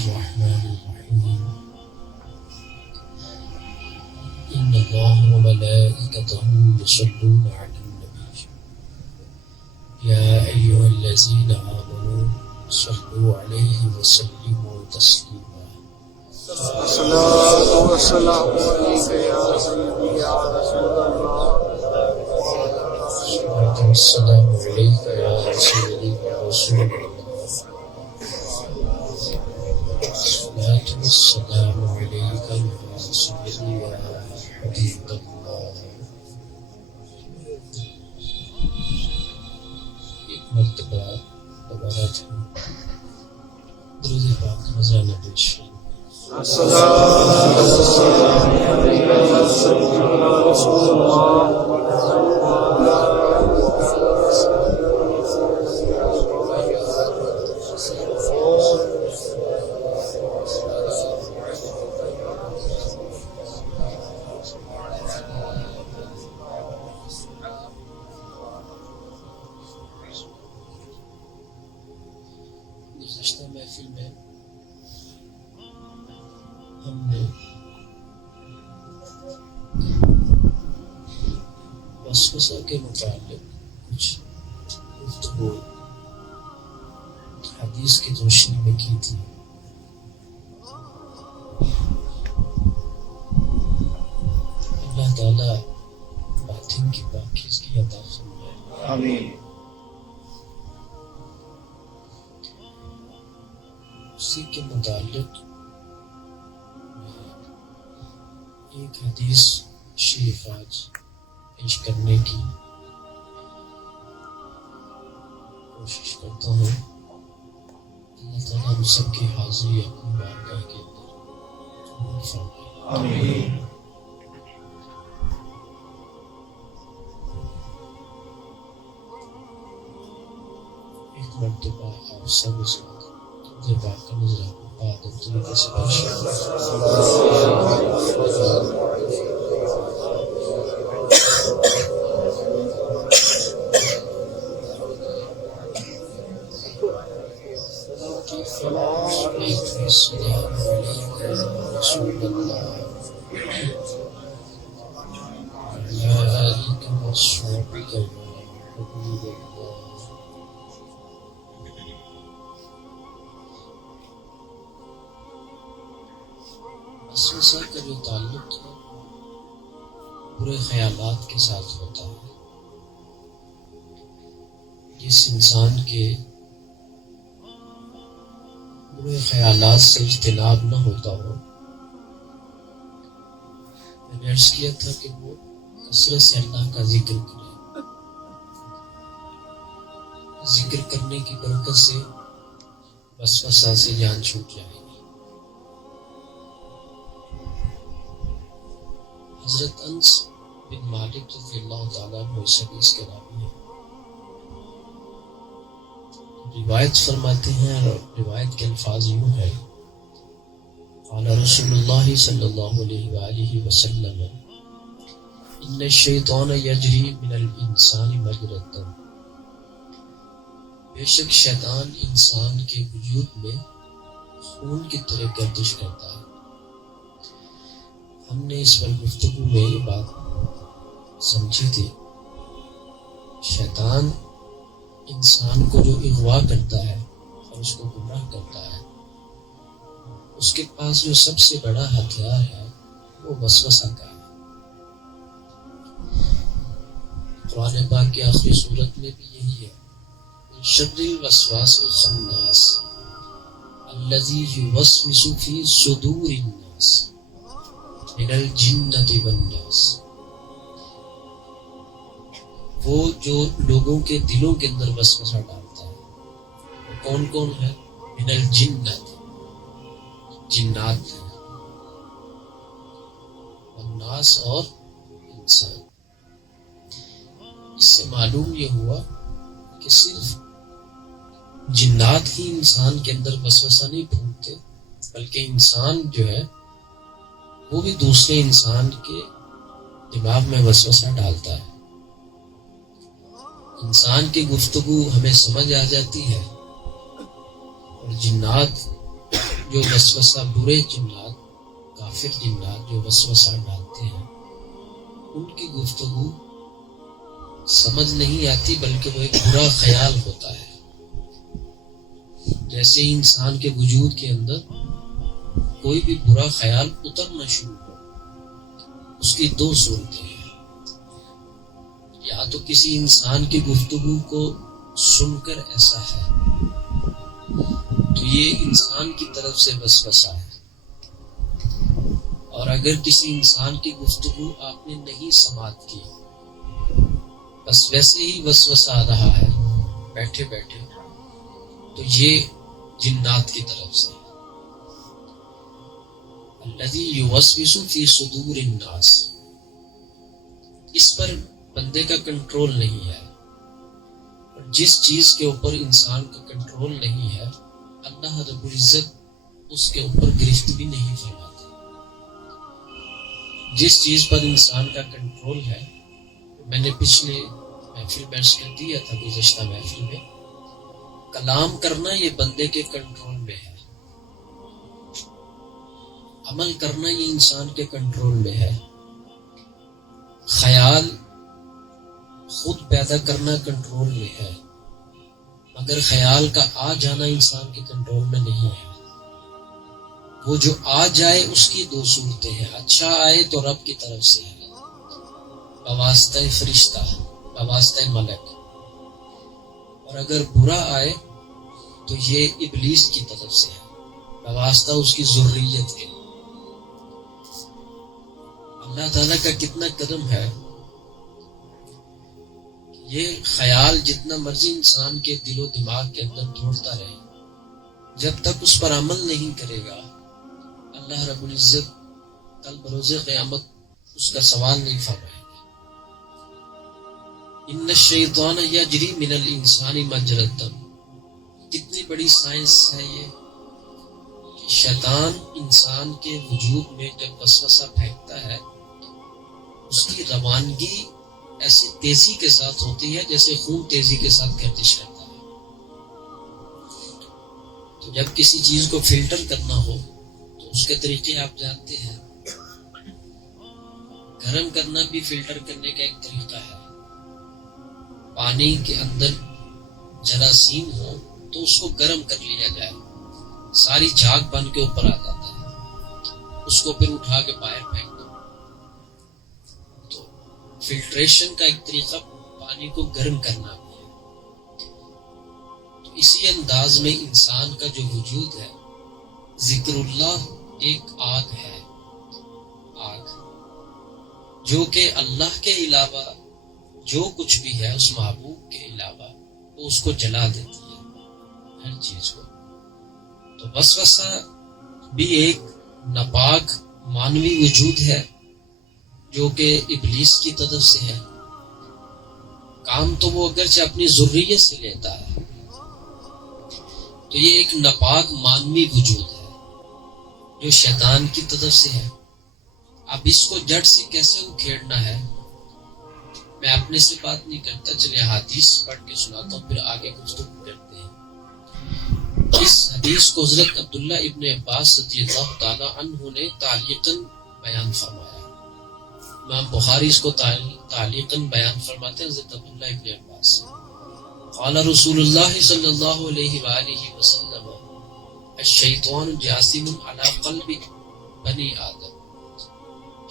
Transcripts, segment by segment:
الرحمن الرحيم إن الله وملائكته يصلون على النبي يا أيها الذين آمنوا صلوا عليه وسلموا تسليما الصلاة والسلام عليك يا سيدي يا رسول الله والسلام عليك يا سيدي يا رسول الله الصلاة والسلام عليك يا سيدي يا حبيب الله. ایک مرتبہ دوبارہ تھا درود پاک نذرانہ پیش الصلاة والسلام عليك يا سيدي يا رسول الله گزشتہ محفل میں ہم نے وسوسہ کے متعلق کچھ گفتگو حدیث کی روشنی میں کی تھی. اللہ تعالیٰ باطن کی پاکیزگی عطا فرمائے. آمین. اسی کے متعلق ایک حدیث شریف آج پیش کرنے کی کوشش کرتا ہوں. اللہ تعالیٰ ہم سب کی حاضری اپنی بارگاہ کے اندر قبول فرمائے. آمین. ایک مرتبہ آپ سب اس وقت یہ بات کا نظر بات طریقے سے پیش السلام علیکم رسول اللہ وعلی آلہ وصحبہ حبیب اللہ. وسوسہ کا جو تعلق ہے برے خیالات کے ساتھ ہوتا ہے. جس انسان کے برے خیالات سے اجتناب نہ ہوتا ہو، میں نے عرض کیا تھا کہ وہ کثرت سے اللہ کا ذکر کرے. ذکر کرنے کی برکت سے وسوسہ سے جان چھوٹ جائے گی. حضرت انس بن مالک رضی اللہ تعالیٰ عنہ اس حدیث کے راوی ہیں. روایت فرماتے ہیں اور روایت کے الفاظ یوں ہے: قال رسول اللہ صلی اللہ علیہ وآلہ وسلم ان الشیطان یجری من الانسان مجری الدم. بے شک شیطان انسان کے وجود میں خون کی طرح گردش کرتا ہے. ہم نے اس پر گفتگو میں یہ بات سمجھی تھی. شیطان انسان کو جو اغوا کرتا ہے اور اس کو گمراہ کرتا ہے، اس کے پاس جو سب سے بڑا ہتھیار ہے وہ وسوسہ کا ہے. قرآن پاک کی آخری سورت میں بھی یہی ہے: شر الوسواس الخناس الذی یوسوس فی صدور الناس من الجنۃ والناس. وہ جو لوگوں کے دلوں کے اندر وسوسہ ڈالتا ہے وہ کون کون ہے؟ من الجنۃ، جنات ہیں، والناس اور انسان. اس سے معلوم یہ ہوا کہ صرف جنات ہی انسان کے اندر وسوسہ نہیں پھونکتے، بلکہ انسان جو ہے وہ بھی دوسرے انسان کے دماغ میں وسوسہ ڈالتا ہے. انسان کی گفتگو ہمیں سمجھ آ جاتی ہے اور جنات جو وسوسہ برے جنات، کافر جنات جو وسوسہ ڈالتے ہیں، ان کی گفتگو سمجھ نہیں آتی، بلکہ وہ ایک برا خیال ہوتا ہے. جیسے انسان کے وجود کے اندر کوئی بھی برا خیال اترنا شروع ہو، اس کی دو صورتیں ہیں. یا تو کسی انسان کی گفتگو کو سن کر ایسا ہے تو یہ انسان کی طرف سے وسوسہ ہے، اور اگر کسی انسان کی گفتگو آپ نے نہیں سماعت کی، بس ویسے ہی وسوسہ آ رہا ہے بیٹھے بیٹھے، تو یہ جنات کی طرف سے. الذی یوسوس فی صدور الناس، اس پر بندے کا کنٹرول نہیں ہے. اور جس چیز کے اوپر انسان کا کنٹرول نہیں ہے، اللہ رب العزت اس کے اوپر گرفت بھی نہیں فرماتا. جس چیز پر انسان کا کنٹرول ہے، میں نے پچھلے محفل میں عرض کر دیا تھا، گزشتہ محفل میں، کلام کرنا یہ بندے کے کنٹرول میں ہے، عمل کرنا یہ انسان کے کنٹرول میں ہے، خیال خود پیدا کرنا کنٹرول میں ہے، مگر خیال کا آ جانا انسان کے کنٹرول میں نہیں ہے. وہ جو آ جائے اس کی دو صورتیں ہیں. اچھا آئے تو رب کی طرف سے ہے، بواسطہ فرشتہ، بواسطہ ملک، اور اگر برا آئے تو یہ ابلیس کی طرف سے ہے، بواسطہ اس کی ذریت کے. اللہ تعالیٰ کا کتنا کرم ہے، یہ خیال جتنا مرضی انسان کے دل و دماغ کے اندر دوڑتا رہے، جب تک اس پر عمل نہیں کرے گا، اللہ رب العزت کل بروز قیامت اس کا سوال نہیں فرمائے گا. ان الشیطان یجری من الانسان مجری الدم. کتنی بڑی سائنس ہے یہ کہ شیطان انسان کے وجود میں جب وسوسہ پھینکتا ہے، اس کی روانگی ایسی تیزی کے ساتھ ہوتی ہے جیسے خون تیزی کے ساتھ گردش کرتا ہے. تو جب کسی چیز کو فلٹر کرنا ہو تو اس کے طریقے آپ جانتے ہیں. گرم کرنا بھی فلٹر کرنے کا ایک طریقہ ہے. پانی کے اندر جراثیم ہو تو اس کو گرم کر لیا جائے، ساری جھاگ بن کے اوپر آ جاتا ہے، اس کو پھر اٹھا کے باہر پھینک دو. تو فلٹریشن کا ایک طریقہ پانی کو گرم کرنا بھی ہے. تو اسی انداز میں انسان کا جو وجود ہے، ذکر اللہ ایک آگ ہے، آگ جو کہ اللہ کے علاوہ جو کچھ بھی ہے اس محبوب کے علاوہ وہ اس کو جلا دیتی ہے، ہر چیز کو. تو وسوسہ بھی ایک ناپاک مانوی وجود ہے جو کہ ابلیس کی طرف سے ہے. کام تو وہ اگرچہ اپنی ضروریت سے لیتا ہے، تو یہ ایک ناپاک مانوی وجود ہے جو شیطان کی طرف سے ہے. اب اس کو جڑ سے کیسے اکھیڑنا ہے، میں اپنے سے بات نہیں کرتا، چلے حدیث پڑھ کے سناتا ہوں، پھر آگے گفتگو کرتے ہیں. اس حدیث کو حضرت عبداللہ ابن عباس رضی اللہ تعالی عنہ نے تعلیقاً بیان فرمایا. امام بخاری اس کو تعلیقاً بیان فرماتے ہیں. حضرت عبداللہ ابن عباس قال رسول اللہ صلی اللہ علیہ وآلہ وسلم الشیطان جاسم علی قلب بنی آدم.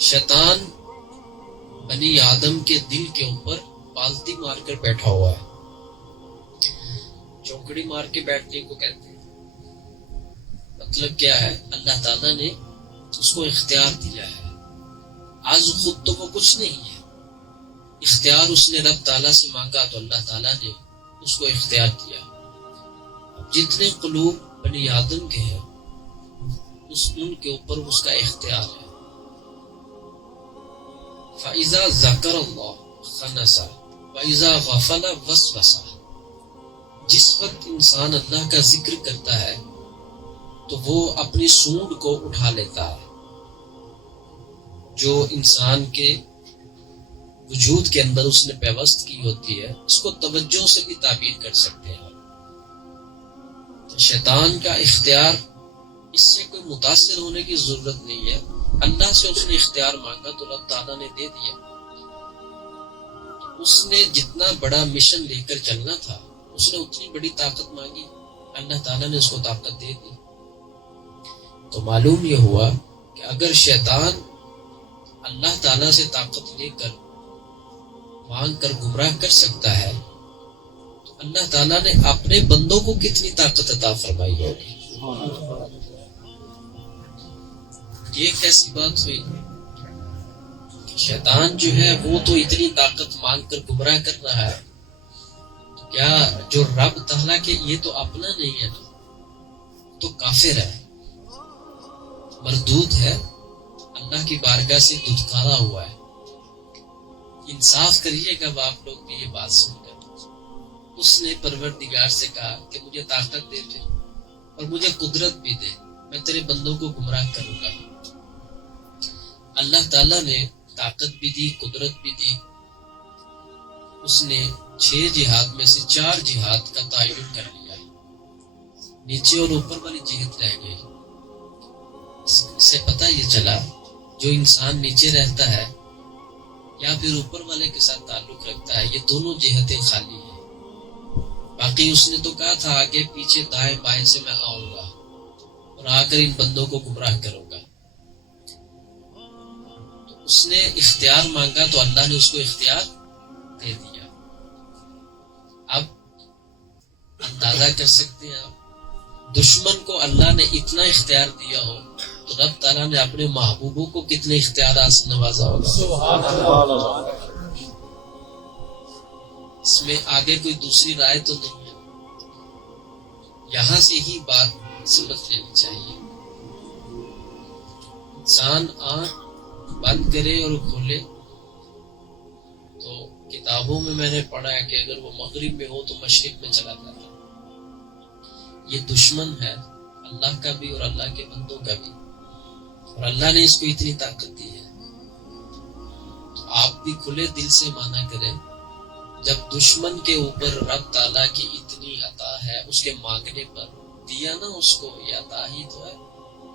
شیطان بنی آدم کے دل کے اوپر پالتی مار کر بیٹھا ہوا ہے. چوکڑی مار کے بیٹھنے کو کہتے ہیں. مطلب کیا ہے، اللہ تعالیٰ نے اس کو اختیار دیا ہے. آج خود تو وہ کچھ نہیں ہے، اختیار اس نے رب تعالیٰ سے مانگا تو اللہ تعالیٰ نے اس کو اختیار دیا. جتنے قلوب بنی آدم کے ہیں ان کے اوپر اس کا اختیار ہے. فَإِذَا ذَكَرَ اللَّهُ خَنَسَ وَإِذَا غَفَلَ وَسْوَسَ. جس وقت انسان اللہ کا ذکر کرتا ہے تو وہ اپنی سونڈ کو اٹھا لیتا ہے. جو انسان کے وجود کے اندر اس نے پیوست کی ہوتی ہے، اس کو توجہ سے بھی تعبیر کر سکتے ہیں. تو شیطان کا اختیار اس سے متاثر ہونے کی ضرورت نہیں ہے. اللہ سے اس نے اختیار مانگا تو رب تعالیٰ نے دے دیا. اس نے جتنا بڑا مشن لے کر چلنا تھا اس نے اتنی بڑی طاقت مانگی, اللہ تعالیٰ نے اس کو طاقت دے دی. تو معلوم یہ ہوا کہ اگر شیطان اللہ تعالیٰ سے طاقت لے کر مانگ کر گمراہ کر سکتا ہے تو اللہ تعالیٰ نے اپنے بندوں کو کتنی طاقت عطا فرمائی ہوگی. یہ کیسی بات ہوئی؟ شیطان جو ہے وہ تو اتنی طاقت مانگ کر گمراہ کر رہا ہے, کیا جو رب تعالیٰ کے یہ تو اپنا نہیں ہے نا, تو کافر ہے, مردود ہے, اللہ کی بارگاہ سے دھتکارا ہوا ہے. انصاف کریے گا آپ لوگ بھی یہ بات سن کر. اس نے پروردگار سے کہا کہ مجھے طاقت دے پھر اور مجھے قدرت بھی دے, میں تیرے بندوں کو گمراہ کروں گا. اللہ تعالیٰ نے طاقت بھی دی, قدرت بھی دی. اس نے 6 جہاد میں سے 4 جہاد کا تعین کر لیا. نیچے اور اوپر والی جہت رہ گئی. اس سے پتہ یہ چلا جو انسان نیچے رہتا ہے یا پھر اوپر والے کے ساتھ تعلق رکھتا ہے, یہ دونوں جہتیں خالی ہیں. باقی اس نے تو کہا تھا آگے پیچھے دائیں بائیں سے میں آؤں گا اور آ کر ان بندوں کو گمراہ کروں گا. تو اس نے اختیار مانگا تو اللہ نے اس کو اختیار دے دیا. اب اندازہ کر سکتے ہیں آپ, دشمن کو اللہ نے اتنا اختیار دیا ہو تو رب تعالیٰ نے اپنے محبوبوں کو کتنے اختیارات سے نوازا ہوگا. اس میں آگے کوئی دوسری رائے تو نہیں ہے. یہاں سے ہی بات سمجھ لینی چاہیے. انسان آنکھ بند کرے اور کھولے تو کتابوں میں نے پڑھا ہے کہ اگر وہ مغرب میں ہو تو مشرق میں چلا جاتا. یہ دشمن ہے اللہ کا بھی اور اللہ کے بندوں کا بھی, اور اللہ نے اس کو اتنی طاقت دی ہے. تو آپ بھی کھلے دل سے مانا کریں, جب دشمن کے اوپر رب تعالیٰ کی اتنی عطا ہے, اس کے مانگنے پر دیا نا اس کو, یہ عطا ہی تو ہے,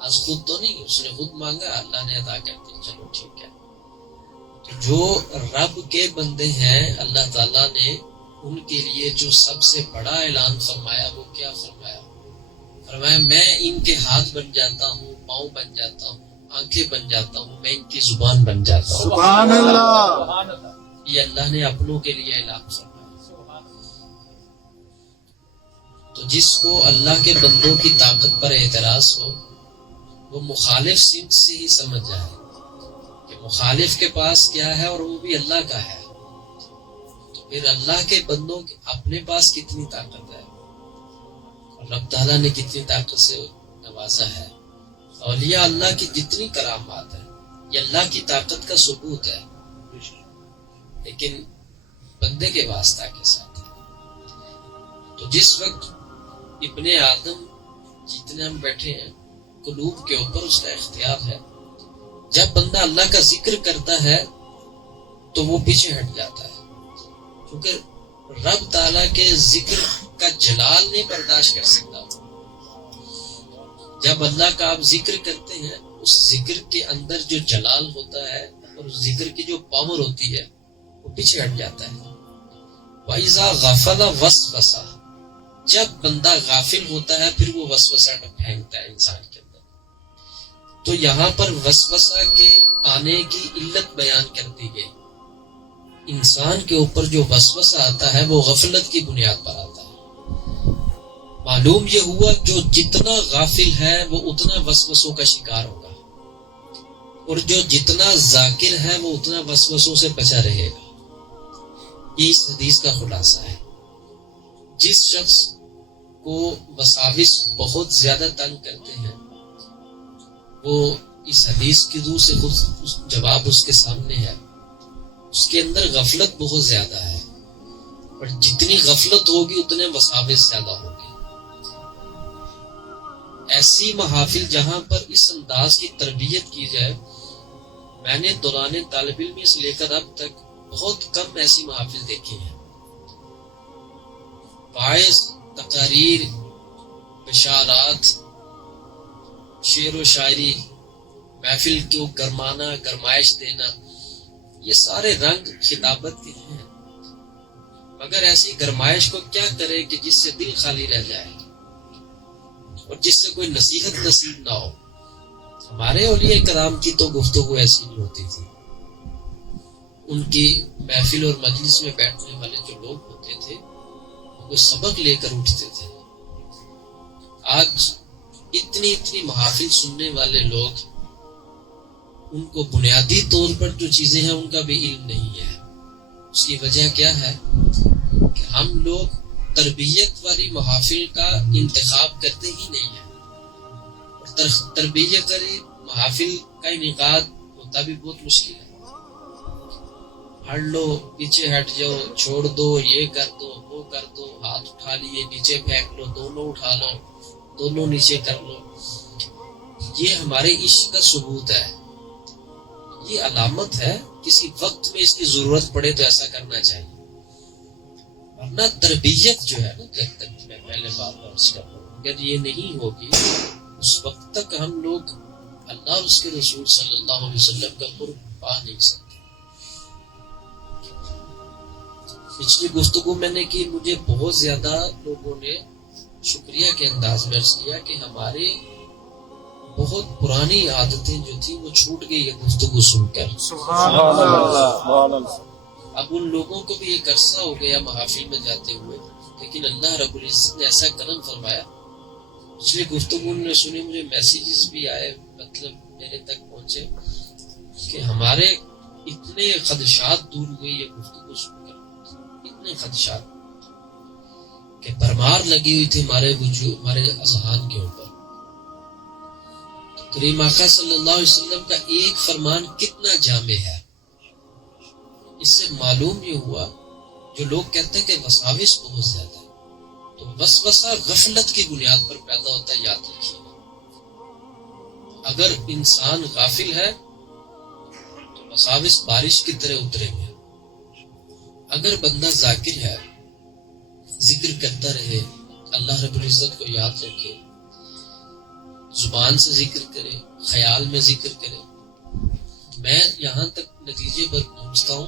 از خود تو نہیں, اس نے خود مانگا اللہ نے عطا کر دی, چلو ٹھیک ہے. تو جو رب کے بندے ہیں اللہ تعالیٰ نے ان کے لیے جو سب سے بڑا اعلان فرمایا وہ کیا فرمایا؟ فرمایا میں ان کے ہاتھ بن جاتا ہوں, پاؤں بن جاتا ہوں, آنکھیں بن جاتا ہوں, میں ان کی زبان بن جاتا ہوں. سبحان اللہ. یہ اللہ نے اپنوں کے لیے اعلان فرمایا. تو جس کو اللہ کے بندوں کی طاقت پر اعتراض ہو وہ مخالف سمت سے ہی سمجھ جائے کہ مخالف کے پاس کیا ہے اور وہ بھی اللہ کا ہے. تو پھر اللہ کے بندوں کے اپنے پاس کتنی طاقت ہے, رب تعالیٰ نے کتنی طاقت سے نوازا ہے. اولیاء اللہ کی جتنی کرامات ہے یہ اللہ کی طاقت کا ثبوت ہے, لیکن بندے کے واسطہ کے ساتھ ہے. تو جس وقت ابن آدم جتنے ہم بیٹھے ہیں قلوب کے اوپر اس کا اختیار ہے, جب بندہ اللہ کا ذکر کرتا ہے تو وہ پیچھے ہٹ جاتا ہے, کیونکہ رب تعالیٰ کے ذکر کا جلال نہیں برداشت کر سکتا. جب اللہ کا آپ ذکر کرتے ہیں اس ذکر کے اندر جو جلال ہوتا ہے اور اس ذکر کی جو پاور ہوتی ہے وہ پیچھے ہٹ جاتا ہے. وَإِذَا غَفَلَ وَسْوَسَ, جب بندہ غافل ہوتا ہے پھر وہ وسوسہ پھینکتا ہے انسان کے اندر. تو یہاں پر وسوسہ کے آنے کی علت بیان کر دی گئی. انسان کے اوپر جو وسوسہ آتا ہے وہ غفلت کی بنیاد پر آتا ہے. معلوم یہ ہوا جو جتنا غافل ہے وہ اتنا وسوسوں کا شکار ہوگا, اور جو جتنا ذاکر ہے وہ اتنا وسوسوں سے بچا رہے گا. یہ اس حدیث کا خلاصہ ہے. جس شخص کو وساوس بہت زیادہ تنگ کرتے ہیں وہ اس حدیث کی روح سے خود جواب اس کے سامنے ہے. اس کے اندر غفلت بہت زیادہ ہے, اور جتنی غفلت ہوگی اتنے وساوس زیادہ ہوگی. ایسی محافل جہاں پر اس انداز کی تربیت کی جائے, میں نے دوران طالب علمی سے لے کر اب تک بہت کم ایسی محافل دیکھی ہیں. باعث تقاریر, بشارات, شعر و شاعری، محفل کو گرمانا، گرمائش دینا، یہ سارے رنگ خطابت کے ہیں، مگر ایسی گرمائش کو کیا کرے کہ جس سے دل خالی رہ جائے اور جس سے کوئی نصیحت نصیب نہ ہو۔ ہمارے اولیاء کرام کی تو گفتگو ایسی نہیں ہوتی تھی، ان کی محفل اور مجلس میں بیٹھنے والے جو لوگ ہوتے تھے وہ سبق لے کر اٹھتے تھے۔ آج اتنی محافل سننے والے لوگ، ان کو بنیادی طور پر جو چیزیں ہیں ان کا بھی علم نہیں ہے۔ اس کی وجہ کیا ہے کہ ہم لوگ تربیت والی محافل کا انتخاب کرتے ہی نہیں ہیں، اور تربیت والی محافل کا انعقاد ہوتا بھی بہت مشکل ہے۔ ہٹ لو، پیچھے ہٹ جاؤ، چھوڑ دو، یہ کر دو، وہ کر دو، ہاتھ اٹھا لیے نیچے پھینک لو، دونوں اٹھا لو، دونوں نیچے کر لو، یہ ہمارے عشق کا ثبوت ہے، یہ علامت ہے کسی وقت میں اس کی ضرورت پڑے تو ایسا کرنا چاہیے، ورنہ تربیت جو ہے نا، جب تک میں پہلے بات عرض کر رہا ہوں، اگر یہ نہیں ہوگی اس وقت تک ہم لوگ اللہ اور اس کے رسول صلی اللہ علیہ وسلم کا قرب پا نہیں سکتے۔ پچھلی گفتگو میں نے کی، مجھے بہت زیادہ لوگوں نے شکریہ کے انداز میں عرض کیا کہ ہمارے بہت پرانی عادتیں جو تھی وہ چھوٹ گئی یہ گفتگو سن کر۔ سبحان اللہ۔ اب ان لوگوں کو بھی ایک عرصہ ہو گیا محافل میں جاتے ہوئے، لیکن اللہ رب العزت نے ایسا کرم فرمایا، پچھلی گفتگو نے سنی، مجھے میسیجز بھی آئے، مطلب میرے تک پہنچے کہ ہمارے اتنے خدشات دور ہوئے یہ گفتگو سن کر، اتنے خدشات کہ بھرمار لگی ہوئی تھی ہمارے اذہان کے اوپر۔ کریم آقا صلی اللہ علیہ وسلم کا ایک فرمان کتنا جامع ہے، اس سے معلوم یہ ہوا، جو لوگ کہتے ہیں کہ وساوس بہت زیادہ ہے، تو وسوسہ غفلت کی بنیاد پر پیدا ہوتا ہے، یاد رکھیے۔ اگر انسان غافل ہے تو وساوس بارش کی طرح اتریں گے، اگر بندہ ذاکر ہے، ذکر کرتا رہے، اللہ رب العزت کو یاد رکھے، زبان سے ذکر کرے، خیال میں ذکر کرے، میں یہاں تک نتیجے پر پہنچتا ہوں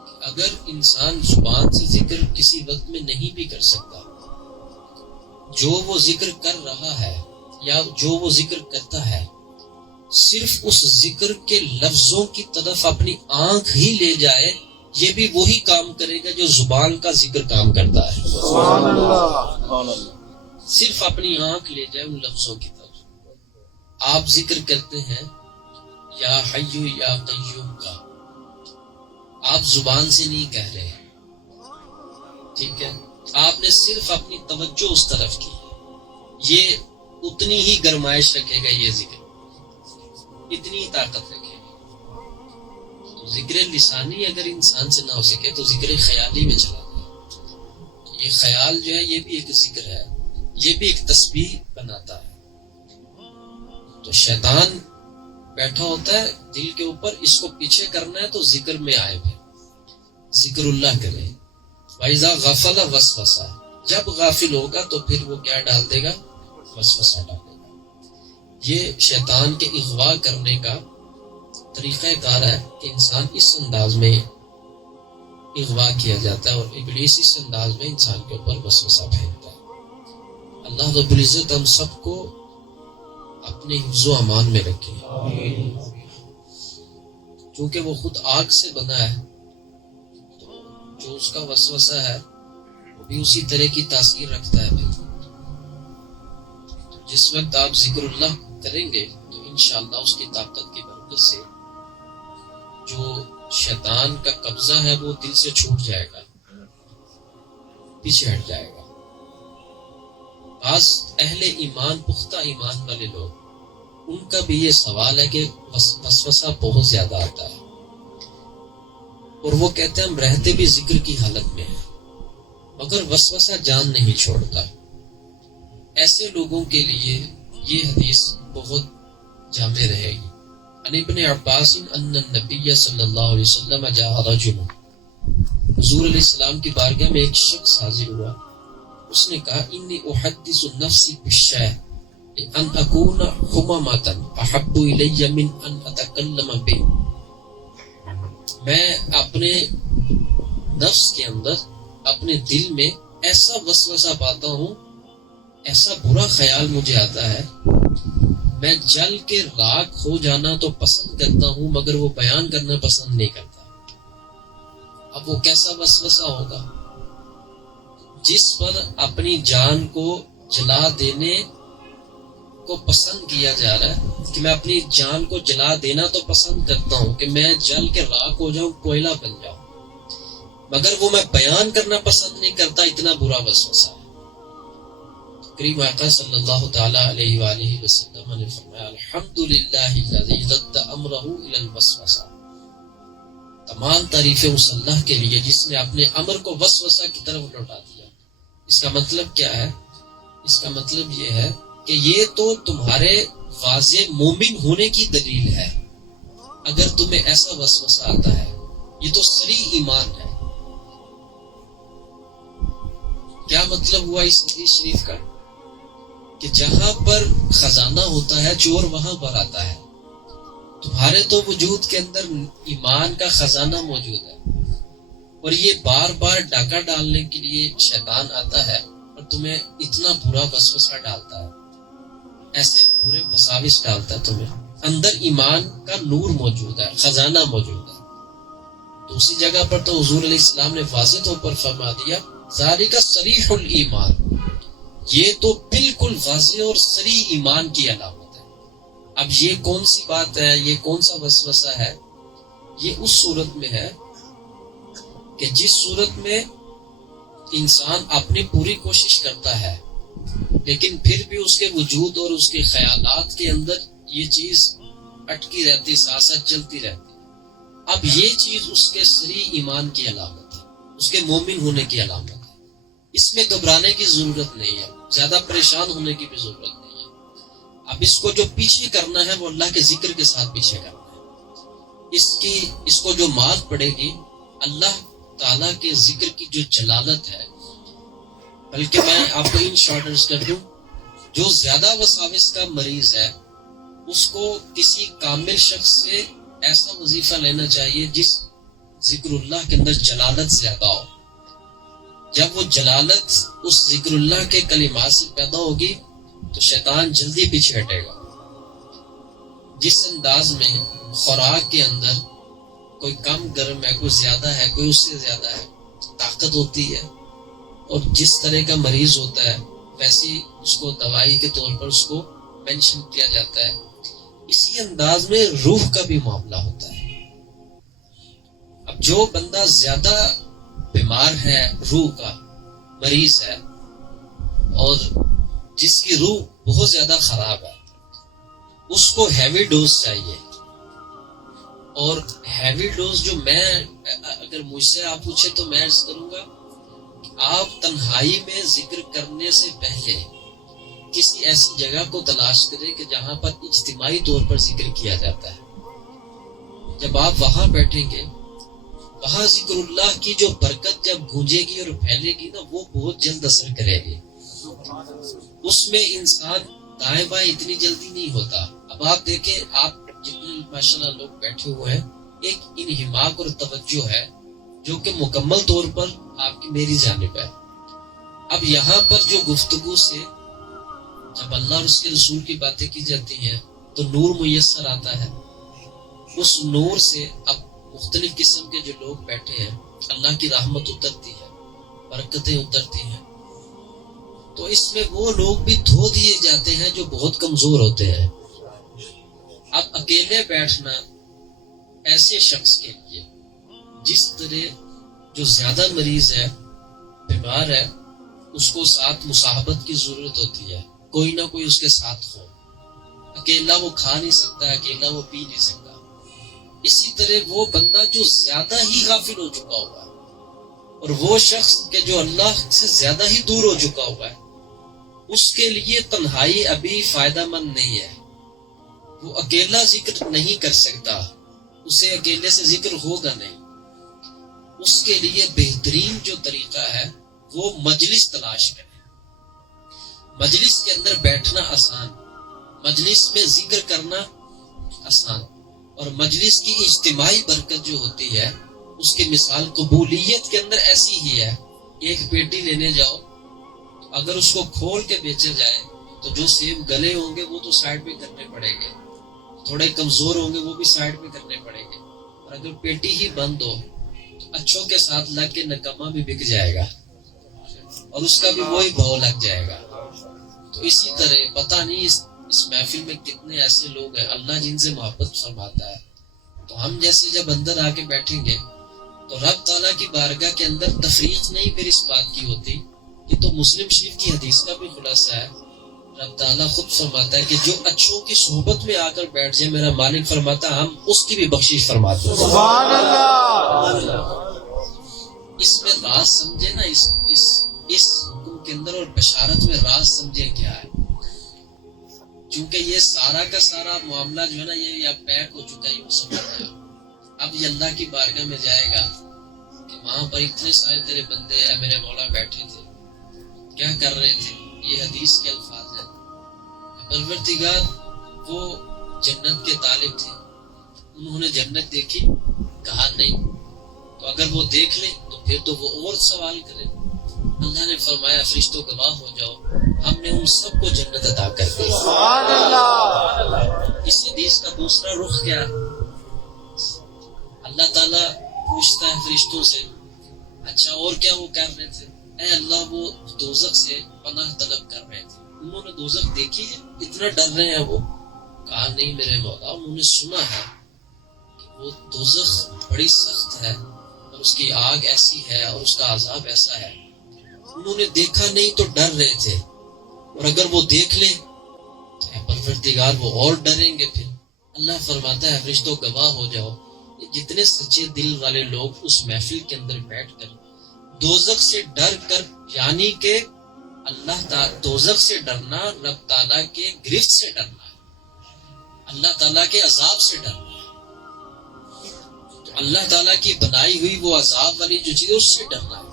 کہ اگر انسان زبان سے ذکر کسی وقت میں نہیں بھی کر سکتا، جو وہ ذکر کر رہا ہے یا جو وہ ذکر کرتا ہے، صرف اس ذکر کے لفظوں کی طرف اپنی آنکھ ہی لے جائے، یہ بھی وہی کام کرے گا جو زبان کا ذکر کام کرتا ہے۔ سبحان اللہ۔ صرف اپنی آنکھ لے جائے ان لفظوں کی طرف۔ آپ ذکر کرتے ہیں یا حیو یا قیوم کا، آپ زبان سے نہیں کہہ رہے، ٹھیک ہے، آپ نے صرف اپنی توجہ اس طرف کی، یہ اتنی ہی گرمائش رکھے گا، یہ ذکر اتنی ہی طاقت رکھے گا۔ تو ذکر لسانی اگر انسان سے نہ ہو سکے تو ذکر خیالی میں چلا جائے۔ یہ خیال جو ہے یہ بھی ایک ذکر ہے، یہ بھی ایک تسبیح بناتا ہے۔ تو شیطان بیٹھا ہوتا ہے دل کے اوپر، اس کو پیچھے کرنا ہے تو ذکر میں آئے پھر ذکر اللہ کرے۔ وَإِذَا غَفَلَ وَسْوَسَ، جب غافل ہوگا تو پھر وہ کیا ڈال دے گا؟ وسوسہ ڈالے گا۔ یہ شیطان کے اغوا کرنے کا طریقہ کار ہے کہ انسان اس انداز میں اغوا کیا جاتا ہے، اور ابلیس اس انداز میں انسان کے اوپر وسوسہ پھینکتا ہے۔ اللہ رب العزت ہم سب کو اپنے حفظ و امان میں رکھے، چونکہ وہ خود آگ سے بنا ہے، تو جو اس کا وسوسہ ہے وہ بھی اسی طرح کی تاثیر رکھتا ہے۔ جس وقت آپ ذکر اللہ کریں گے تو انشاءاللہ اس کی طاقت کی برکت سے جو شیطان کا قبضہ ہے وہ دل سے چھوٹ جائے گا، پیچھے ہٹ جائے گا۔ بعض اہل ایمان، پختہ ایمان والے لوگ، ان کا بھی یہ سوال ہے کہ وسوسہ بہت زیادہ آتا ہے، اور وہ کہتے ہیں ہم رہتے بھی ذکر کی حالت میں ہیں مگر وسوسہ جان نہیں چھوڑتا۔ ایسے لوگوں کے لیے یہ حدیث بہت جامع رہے گی۔ عن ابن عباس ان النبی صلی اللہ علیہ وسلم جاء رجل، حضور علیہ السلام کی بارگاہ میں ایک شخص حاضر ہوا، اس نے کہا انی احدث نفسی بالشیء، ان اکون حمامۃ احب الی من ان اتکلم به، میں اپنے نفس کے اندر، اپنے دل میں ایسا وسوسہ پاتا ہوں، ایسا برا خیال مجھے آتا ہے، میں جل کے راکھ ہو جانا تو پسند کرتا ہوں مگر وہ بیان کرنا پسند نہیں کرتا۔ اب وہ کیسا وسوسہ ہوگا جس پر اپنی جان کو جلا دینے کو پسند کیا جا رہا ہے، کہ میں اپنی جان کو جلا دینا تو پسند کرتا ہوں کہ میں جل کے راکھ ہو جاؤں، کوئلہ بن جاؤں، مگر وہ میں بیان کرنا پسند نہیں کرتا، اتنا برا وسوسہ ہے۔ کریم آقا صلی اللہ تعالی علیہ وآلہ وسلم نے فرمایا الحمدللہ الذی رد امرہ الی الوسوسہ، تمام تعریفیں اس اللہ کے لیے جس نے اپنے امر کو وسوسہ کی طرف لوٹا دیا۔ اس کا مطلب کیا ہے؟ اس کا مطلب یہ ہے کہ یہ تو تمہارے واضح مومن ہونے کی دلیل ہے اگر تمہیں ایسا وسوسہ آتا ہے، یہ تو صریح ایمان ہے۔ کیا مطلب ہوا اس حدیث شریف کا؟ کہ جہاں پر خزانہ ہوتا ہے چور وہاں پر آتا ہے۔ تمہارے تو وجود کے اندر ایمان کا خزانہ موجود ہے، اور یہ بار بار ڈاکہ ڈالنے کے لیے شیطان آتا ہے اور تمہیں اتنا برا وسوسہ ڈالتا ہے، ایسے برے وساوس ڈالتا ہے تمہیں۔ اندر ایمان کا نور موجود ہے، خزانہ موجود ہے۔ دوسری جگہ پر تو حضور علیہ السلام نے واضح طور پر فرما دیا ذالک صریح الایمان، یہ تو بالکل واضح اور صریح ایمان کی علامت ہے۔ اب یہ کون سی بات ہے، یہ کون سا وسوسہ ہے؟ یہ اس صورت میں ہے کہ جس صورت میں انسان اپنی پوری کوشش کرتا ہے لیکن پھر بھی اس کے وجود اور اس کے خیالات کے اندر یہ چیز اٹکی رہتی، ساتھ ساتھ چلتی رہتی۔ اب یہ چیز اس کے صریح ایمان کی علامت ہے، اس کے مومن ہونے کی علامت ہے۔ اس میں گھبرانے کی ضرورت نہیں ہے، زیادہ پریشان ہونے کی بھی ضرورت نہیں ہے۔ اب اس کو جو پیچھے کرنا ہے وہ اللہ کے ذکر کے ساتھ پیچھے کرنا ہے۔ اس کو جو مات پڑے گی اللہ تعالیٰ کے ذکر کی جو جلالت ہے، بلکہ میں آپ کو ان شارٹ عرض کر دوں، جو زیادہ وساوس کا مریض ہے اس کو کسی کامل شخص سے ایسا وظیفہ لینا چاہیے جس ذکر اللہ کے اندر جلالت زیادہ ہو۔ جب وہ جلالت اس ذکر اللہ کے کلمات سے پیدا ہوگی تو شیطان جلدی پیچھے ہٹے گا۔ جس انداز میں خوراک کے اندر کوئی کم گرم ہے، کوئی زیادہ ہے، کوئی اس سے زیادہ ہے، طاقت ہوتی ہے، اور جس طرح کا مریض ہوتا ہے ویسے اس کو دوائی کے طور پر اس کو مینشن کیا جاتا ہے، اسی انداز میں روح کا بھی معاملہ ہوتا ہے۔ اب جو بندہ زیادہ بیمار ہے، روح کا مریض ہے، اور جس کی روح بہت زیادہ خراب ہے، اس کو ہیوی ڈوز چاہیے۔ اور ہیوی ڈوز جو میں اگر مجھ سے آپ پوچھے تو میں عرض کروں گا کہ آپ تنہائی میں ذکر کرنے سے پہلے کسی ایسی جگہ کو تلاش کریں کہ جہاں پر اجتماعی طور پر ذکر کیا جاتا ہے۔ جب آپ وہاں بیٹھیں گے، وہاں ذکر اللہ کی جو برکت جب گونجے گی اور پھیلے گی نا، وہ بہت جلد اثر کرے گی۔ اس میں انسان دائیں بائیں اتنی جلدی نہیں ہوتا۔ اب آپ دیکھیں، آپ جتنے ماشاءاللہ لوگ بیٹھے ہوئے ہیں، ایک انہماک اور توجہ ہے جو کہ مکمل طور پر آپ کی میری جانب ہے۔ اب یہاں پر جو گفتگو سے جب اللہ اور اس کے رسول کی باتیں کی جاتی ہیں تو نور میسر آتا ہے۔ اس نور سے اب مختلف قسم کے جو لوگ بیٹھے ہیں، اللہ کی رحمت اترتی ہے، برکتیں اترتی ہیں، تو اس میں وہ لوگ بھی دھو دیے جاتے ہیں جو بہت کمزور ہوتے ہیں۔ اب اکیلے بیٹھنا ایسے شخص کے لیے جس طرح جو زیادہ مریض ہے، بیمار ہے، اس کو ساتھ مصاحبت کی ضرورت ہوتی ہے، کوئی نہ کوئی اس کے ساتھ ہو۔ اکیلا وہ کھا نہیں سکتا، اکیلا وہ پی نہیں سکتا۔ اسی طرح وہ بندہ جو زیادہ ہی غافل ہو چکا ہوگا، اور وہ شخص کہ جو اللہ سے زیادہ ہی دور ہو چکا ہوا ہے، اس کے لیے تنہائی ابھی فائدہ مند نہیں ہے۔ وہ اکیلا ذکر نہیں کر سکتا، اسے اکیلے سے ذکر ہوگا نہیں۔ اس کے لیے بہترین جو طریقہ ہے وہ مجلس تلاش کرے۔ مجلس کے اندر بیٹھنا آسان، مجلس میں ذکر کرنا آسان، اور مجلس کی اجتماعی برکت جو ہوتی ہے اس کی مثال قبولیت کے اندر ایسی ہی ہے. ایک پیٹی لینے جاؤ، اگر اس کو کھول کے بیچا جائے تو جو سیب گلے ہوں گے وہ تو سائڈ پہ کرنے پڑیں گے، تھوڑے کمزور ہوں گے وہ بھی سائڈ پہ کرنے پڑیں گے، اور اگر پیٹی ہی بند ہو تو اچھوں کے ساتھ لگ کے نکما بھی بک جائے گا اور اس کا بھی وہی بھاؤ لگ جائے گا. تو اسی طرح پتہ نہیں اس محفل میں کتنے ایسے لوگ ہیں اللہ جن سے محبت فرماتا ہے. تو ہم جیسے جب اندر آ کے بیٹھیں گے تو رب تعالیٰ کی بارگاہ کے اندر تفریق نہیں پھر اس بات کی ہوتی. یہ تو مسلم شریف کی حدیث کا بھی خلاصہ ہے. رب تعالیٰ خود فرماتا ہے کہ جو اچھوں کی صحبت میں آ کر بیٹھ جائے میرا مالک فرماتا ہے ہم اس کی بھی بخشش فرماتے ہیں. سبحان اللہ. اس میں راز سمجھے نا، اس حکم کے اندر اور بشارت میں راز سمجھے کیا ہے. چونکہ یہ سارا کا سارا معاملہ جو ہے نا یہ اب پیک ہو چکا ہے، یہ سمجھ گیا. اب یہ اللہ کی بارگاہ میں جائے گا کہ وہاں پر اتنے سارے تیرے بندے اے میرے مولا بیٹھے تھے، کیا کر رہے تھے؟ یہ حدیث کے الفاظ ہیں. پروردگار وہ جنت کے طالب تھے، انہوں نے جنت دیکھی؟ کہا نہیں. تو اگر وہ دیکھ لیں تو پھر تو وہ اور سوال کریں. اللہ نے فرمایا فرشتوں گواہ ہو جاؤ ہم نے ان سب کو جنت عطا کر دی. سبحان اللہ. اس حدیث کا دوسرا رخ کیا ہے؟ اللہ تعالیٰ پوچھتا ہے فرشتوں سے اچھا اور کیا وہ کر رہے تھے؟ اے اللہ وہ دوزخ سے پناہ طلب کر رہے تھے، انہوں نے دوزخ دیکھی ہے اتنا ڈر رہے ہیں وہ؟ کہا نہیں میرے مولا انہوں نے سنا ہے کہ وہ دوزخ بڑی سخت ہے اور اس کی آگ ایسی ہے اور اس کا عذاب ایسا ہے. انہوں نے دیکھا نہیں تو ڈر رہے تھے، اور اگر وہ دیکھ لیں تو پروردگار وہ اور ڈریں گے. پھر اللہ فرماتا ہے فرشتوں گواہ ہو جاؤ جتنے سچے دل والے لوگ اس محفل کے اندر بیٹھ کر دوزخ سے ڈر کر، یعنی کہ اللہ تعالیٰ دوزخ سے ڈرنا رب تعالیٰ کے گرفت سے ڈرنا ہے، اللہ تعالیٰ کے عذاب سے ڈرنا ہے. تو اللہ تعالیٰ کی بنائی ہوئی وہ عذاب والی جو چیز ہے اس سے ڈرنا ہے.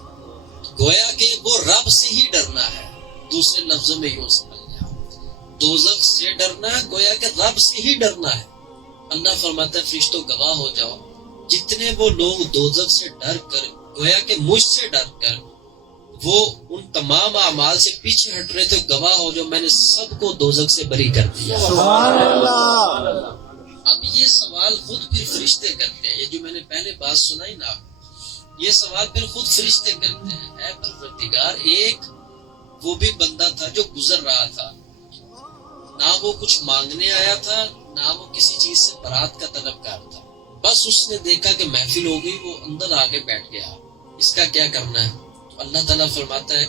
گویا کہ وہ رب سے ہی ڈرنا ہے. دوسرے لفظوں میں یوں سمجھ جاؤ دوزخ سے ڈرنا گویا کہ رب سے ہی ڈرنا ہے. اللہ فرماتا ہے فرشتوں گواہ ہو جاؤ جتنے وہ لوگ دوزخ سے ڈر کر گویا کہ مجھ سے ڈر کر وہ ان تمام اعمال سے پیچھے ہٹ رہے تھے، گواہ ہو جاؤ میں نے سب کو دوزخ سے بری کر دیا. سبحان اللہ. اب یہ سوال خود پھر فرشتے کرتے ہیں. یہ جو میں نے پہلے بات سنائی نا یہ سوال پھر خود فرشتے کرتے ہیں. اے پروردگار ایک وہ بھی بندہ تھا جو گزر رہا تھا، نہ وہ کچھ مانگنے آیا تھا نہ وہ کسی چیز سے برات کا طلبگار تھا، بس اس نے دیکھا کہ محفل ہو گئی وہ اندر آگے بیٹھ گیا، اس کا کیا کرنا ہے؟ تو اللہ تعالیٰ فرماتا ہے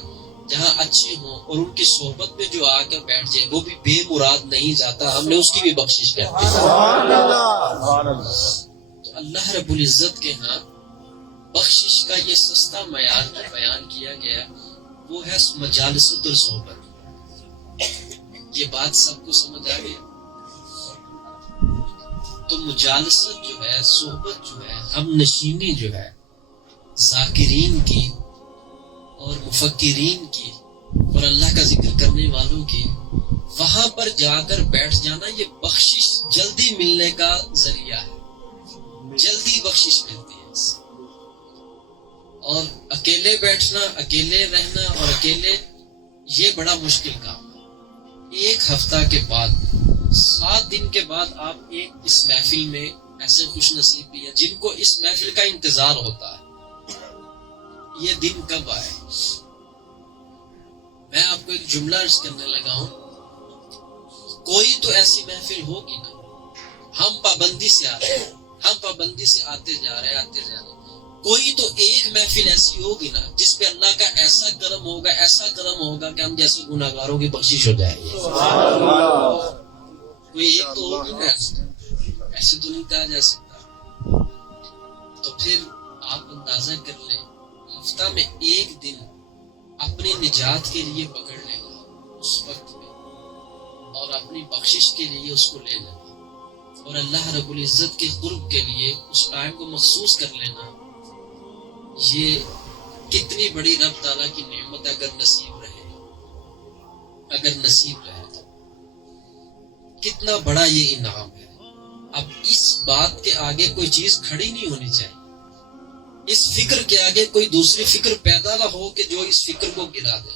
جہاں اچھے ہوں اور ان کی صحبت میں جو آ کر بیٹھ جائے وہ بھی بے مراد نہیں جاتا، ہم نے اس کی بھی بخشش کر دی. سبحان اللہ. تو اللہ رب العزت کے ہاں بخشش کا یہ سستا معیار جو بیان کیا گیا وہ ہے مجالست اور صحبت. یہ بات سب کو سمجھ آ گئی؟ تو مجالست جو ہے صحبت جو ہے ہم نشینی جو ہے ذاکرین کی اور مفکرین کی اور اللہ کا ذکر کرنے والوں کی، وہاں پر جا کر بیٹھ جانا یہ بخشش جلدی ملنے کا ذریعہ ہے، جلدی بخشش ملتی ہے اس سے. اور اکیلے بیٹھنا اکیلے رہنا اور اکیلے یہ بڑا مشکل کام ہے. ایک ہفتہ کے بعد 7 دن کے بعد آپ ایک اس محفل میں ایسے خوش نصیب بھی ہیں جن کو اس محفل کا انتظار ہوتا ہے یہ دن کب آئے. میں آپ کو ایک جملہ عرض کرنے لگا ہوں، کوئی تو ایسی محفل ہوگی نا، ہم پابندی سے آتے ہیں، ہم پابندی سے آتے جا رہے کوئی تو ایک محفل ایسی ہوگی نا جس پہ اللہ کا ایسا کرم ہوگا کہ ہم جیسے گناہگاروں کی بخشش ہو جائے گی. کوئی ایک تو ہوگی نا، ایسے تو نہیں کہا جا سکتا. تو پھر آپ اندازہ کر لیں ہفتہ میں ایک دن اپنی نجات کے لیے پکڑ لینا اس وقت میں اور اپنی بخشش کے لیے اس کو لے لینا اور اللہ رب العزت کے قرب کے لیے اس ٹائم کو مخصوص کر لینا، یہ کتنی بڑی رب تعالیٰ کی نعمت اگر نصیب رہے تو. کتنا بڑا یہ انعام ہے. اب اس بات کے آگے کوئی چیز کھڑی نہیں ہونی چاہیے، اس فکر کے آگے کوئی دوسری فکر پیدا نہ ہو کہ جو اس فکر کو گرا دے.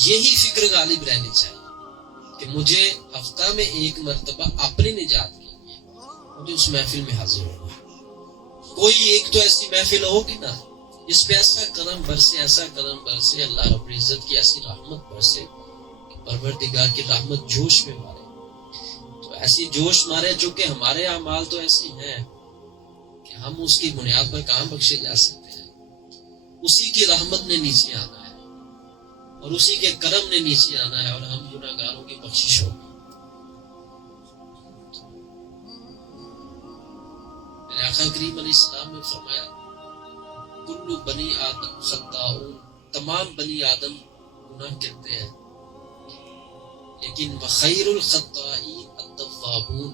یہی فکر غالب رہنی چاہیے کہ مجھے ہفتہ میں ایک مرتبہ اپنی نجات کے لیے مجھے اس محفل میں حاضر ہونا. کوئی ایک تو ایسی محفل ہوگی نا جس پہ ایسا کرم برسے، ایسا کرم برسے، اللہ رب العزت کی ایسی رحمت برسے، پروردگار کی رحمت جوش میں مارے. تو ایسی جوش مارے جو کہ ہمارے اعمال تو ایسی ہیں کہ ہم اس کی بنیاد پر کہاں بخشے جا سکتے ہیں. اسی کی رحمت نے نیچے آنا ہے اور اسی کے کرم نے نیچے آنا ہے اور ہم گناہگاروں کی بخشش ہوگی. میرے آقا کریم علیہ السلام نے فرمایا کل بنی آدم خطاؤن، تمام بنی آدم گناہ کرتے ہیں، لیکن وخیر الخطائین التوابون،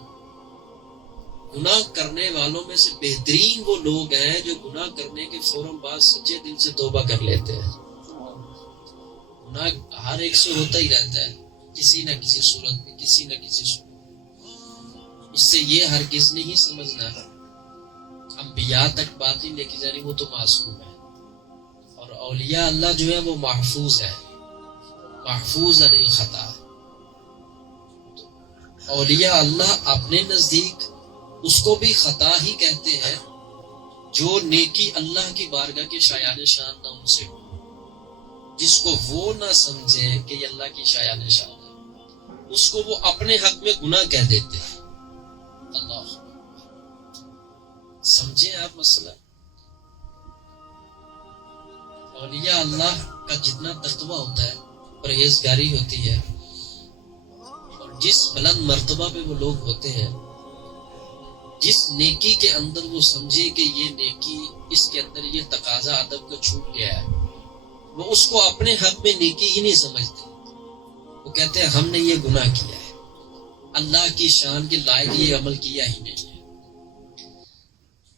گناہ کرنے والوں میں سے بہترین وہ لوگ ہیں جو گناہ کرنے کے فوراً بعد سچے دل سے توبہ کر لیتے ہیں. گناہ ہر ایک سے ہوتا ہی رہتا ہے کسی نہ کسی صورت میں، کسی نہ کسی صورت. اس سے یہ ہرگز نہیں سمجھنا انبیاء تک بات نہیں لے کے جانی وہ تو معصوم ہے، اور اولیاء اللہ جو ہے وہ محفوظ ہے، محفوظ عن الخطا. اولیاء اللہ اپنے نزدیک اس کو بھی خطا ہی کہتے ہیں جو نیکی اللہ کی بارگاہ کے شایان شان نہ ان سے ہو، جس کو وہ نہ سمجھے کہ یہ اللہ کی شایان شان ہے، اس کو وہ اپنے حق میں گناہ کہہ دیتے ہیں. اللہ سمجھیں آپ مسئلہ. اولیاء اللہ کا جتنا تقویٰ ہوتا ہے، پرہیزگاری ہوتی ہے، اور جس بلند مرتبہ پہ وہ لوگ ہوتے ہیں، جس نیکی کے اندر وہ سمجھے کہ یہ نیکی، اس کے اندر یہ تقاضا ادب کا چھوٹ گیا ہے، وہ اس کو اپنے حق میں نیکی ہی نہیں سمجھتے. وہ کہتے ہیں ہم نے یہ گناہ کیا ہے، اللہ کی شان کے لائق یہ عمل کیا ہی نہیں ہے.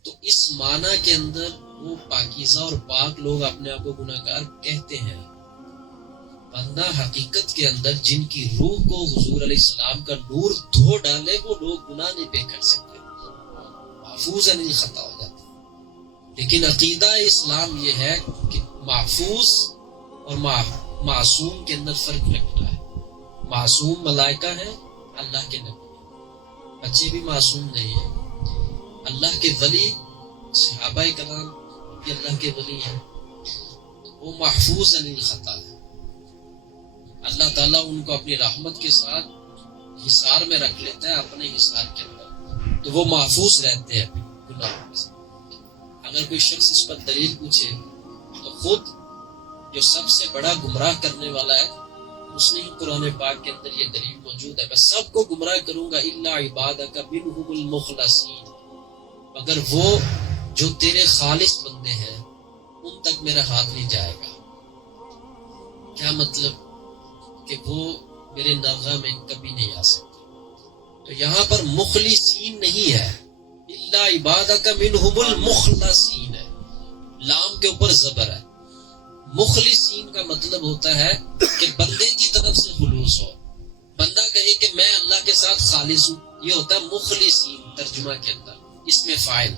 تو اس معنی کے اندر وہ پاکیزہ اور پاک لوگ اپنے آپ کو گناہگار کہتے ہیں. بندہ حقیقت کے اندر جن کی روح کو حضور علیہ السلام کا نور دھو ڈالے وہ لوگ گناہ نہیں پہ کر سکتے، محفوظ نہیں خطا ہو جاتا. لیکن عقیدہ اسلام یہ ہے کہ محفوظ اور معصوم کے اندر فرق رکھنا ہے. معصوم ملائکہ ہیں، اللہ کے نبی، بچے بھی معصوم نہیں ہیں. اللہ کے ولی صحابہ کرام یہ اللہ کے ولی ہیں، وہ محفوظ عن الخطا ہے. اللہ تعالیٰ ان کو اپنی رحمت کے ساتھ حصار میں رکھ لیتا ہے، اپنے حصار کے اندر، تو وہ محفوظ رہتے ہیں گناہوں سے. اگر کوئی شخص اس پر دلیل پوچھے تو خود جو سب سے بڑا گمراہ کرنے والا ہے اس نے ہی قرآن پاک کے اندر یہ دلیل موجود ہے، میں سب کو گمراہ کروں گا الا عبادک منہم المخلصین، مگر وہ جو تیرے خالص بندے ہیں ان تک میرا ہاتھ نہیں جائے گا. کیا مطلب کہ وہ میرے نرغہ میں کبھی نہیں آ سکتے. تو یہاں پر مخلصین نہیں ہے، الا عبادک منہم المخلصین ہے، لام کے اوپر زبر ہے. مخلصین کا مطلب ہوتا ہے کہ بندے کی طرف سے خلوص ہو، بندہ کہے کہ میں اللہ کے ساتھ خالص ہوں، یہ ہوتا ہے مخلصین ترجمہ کے اندر، اس میں فاعل.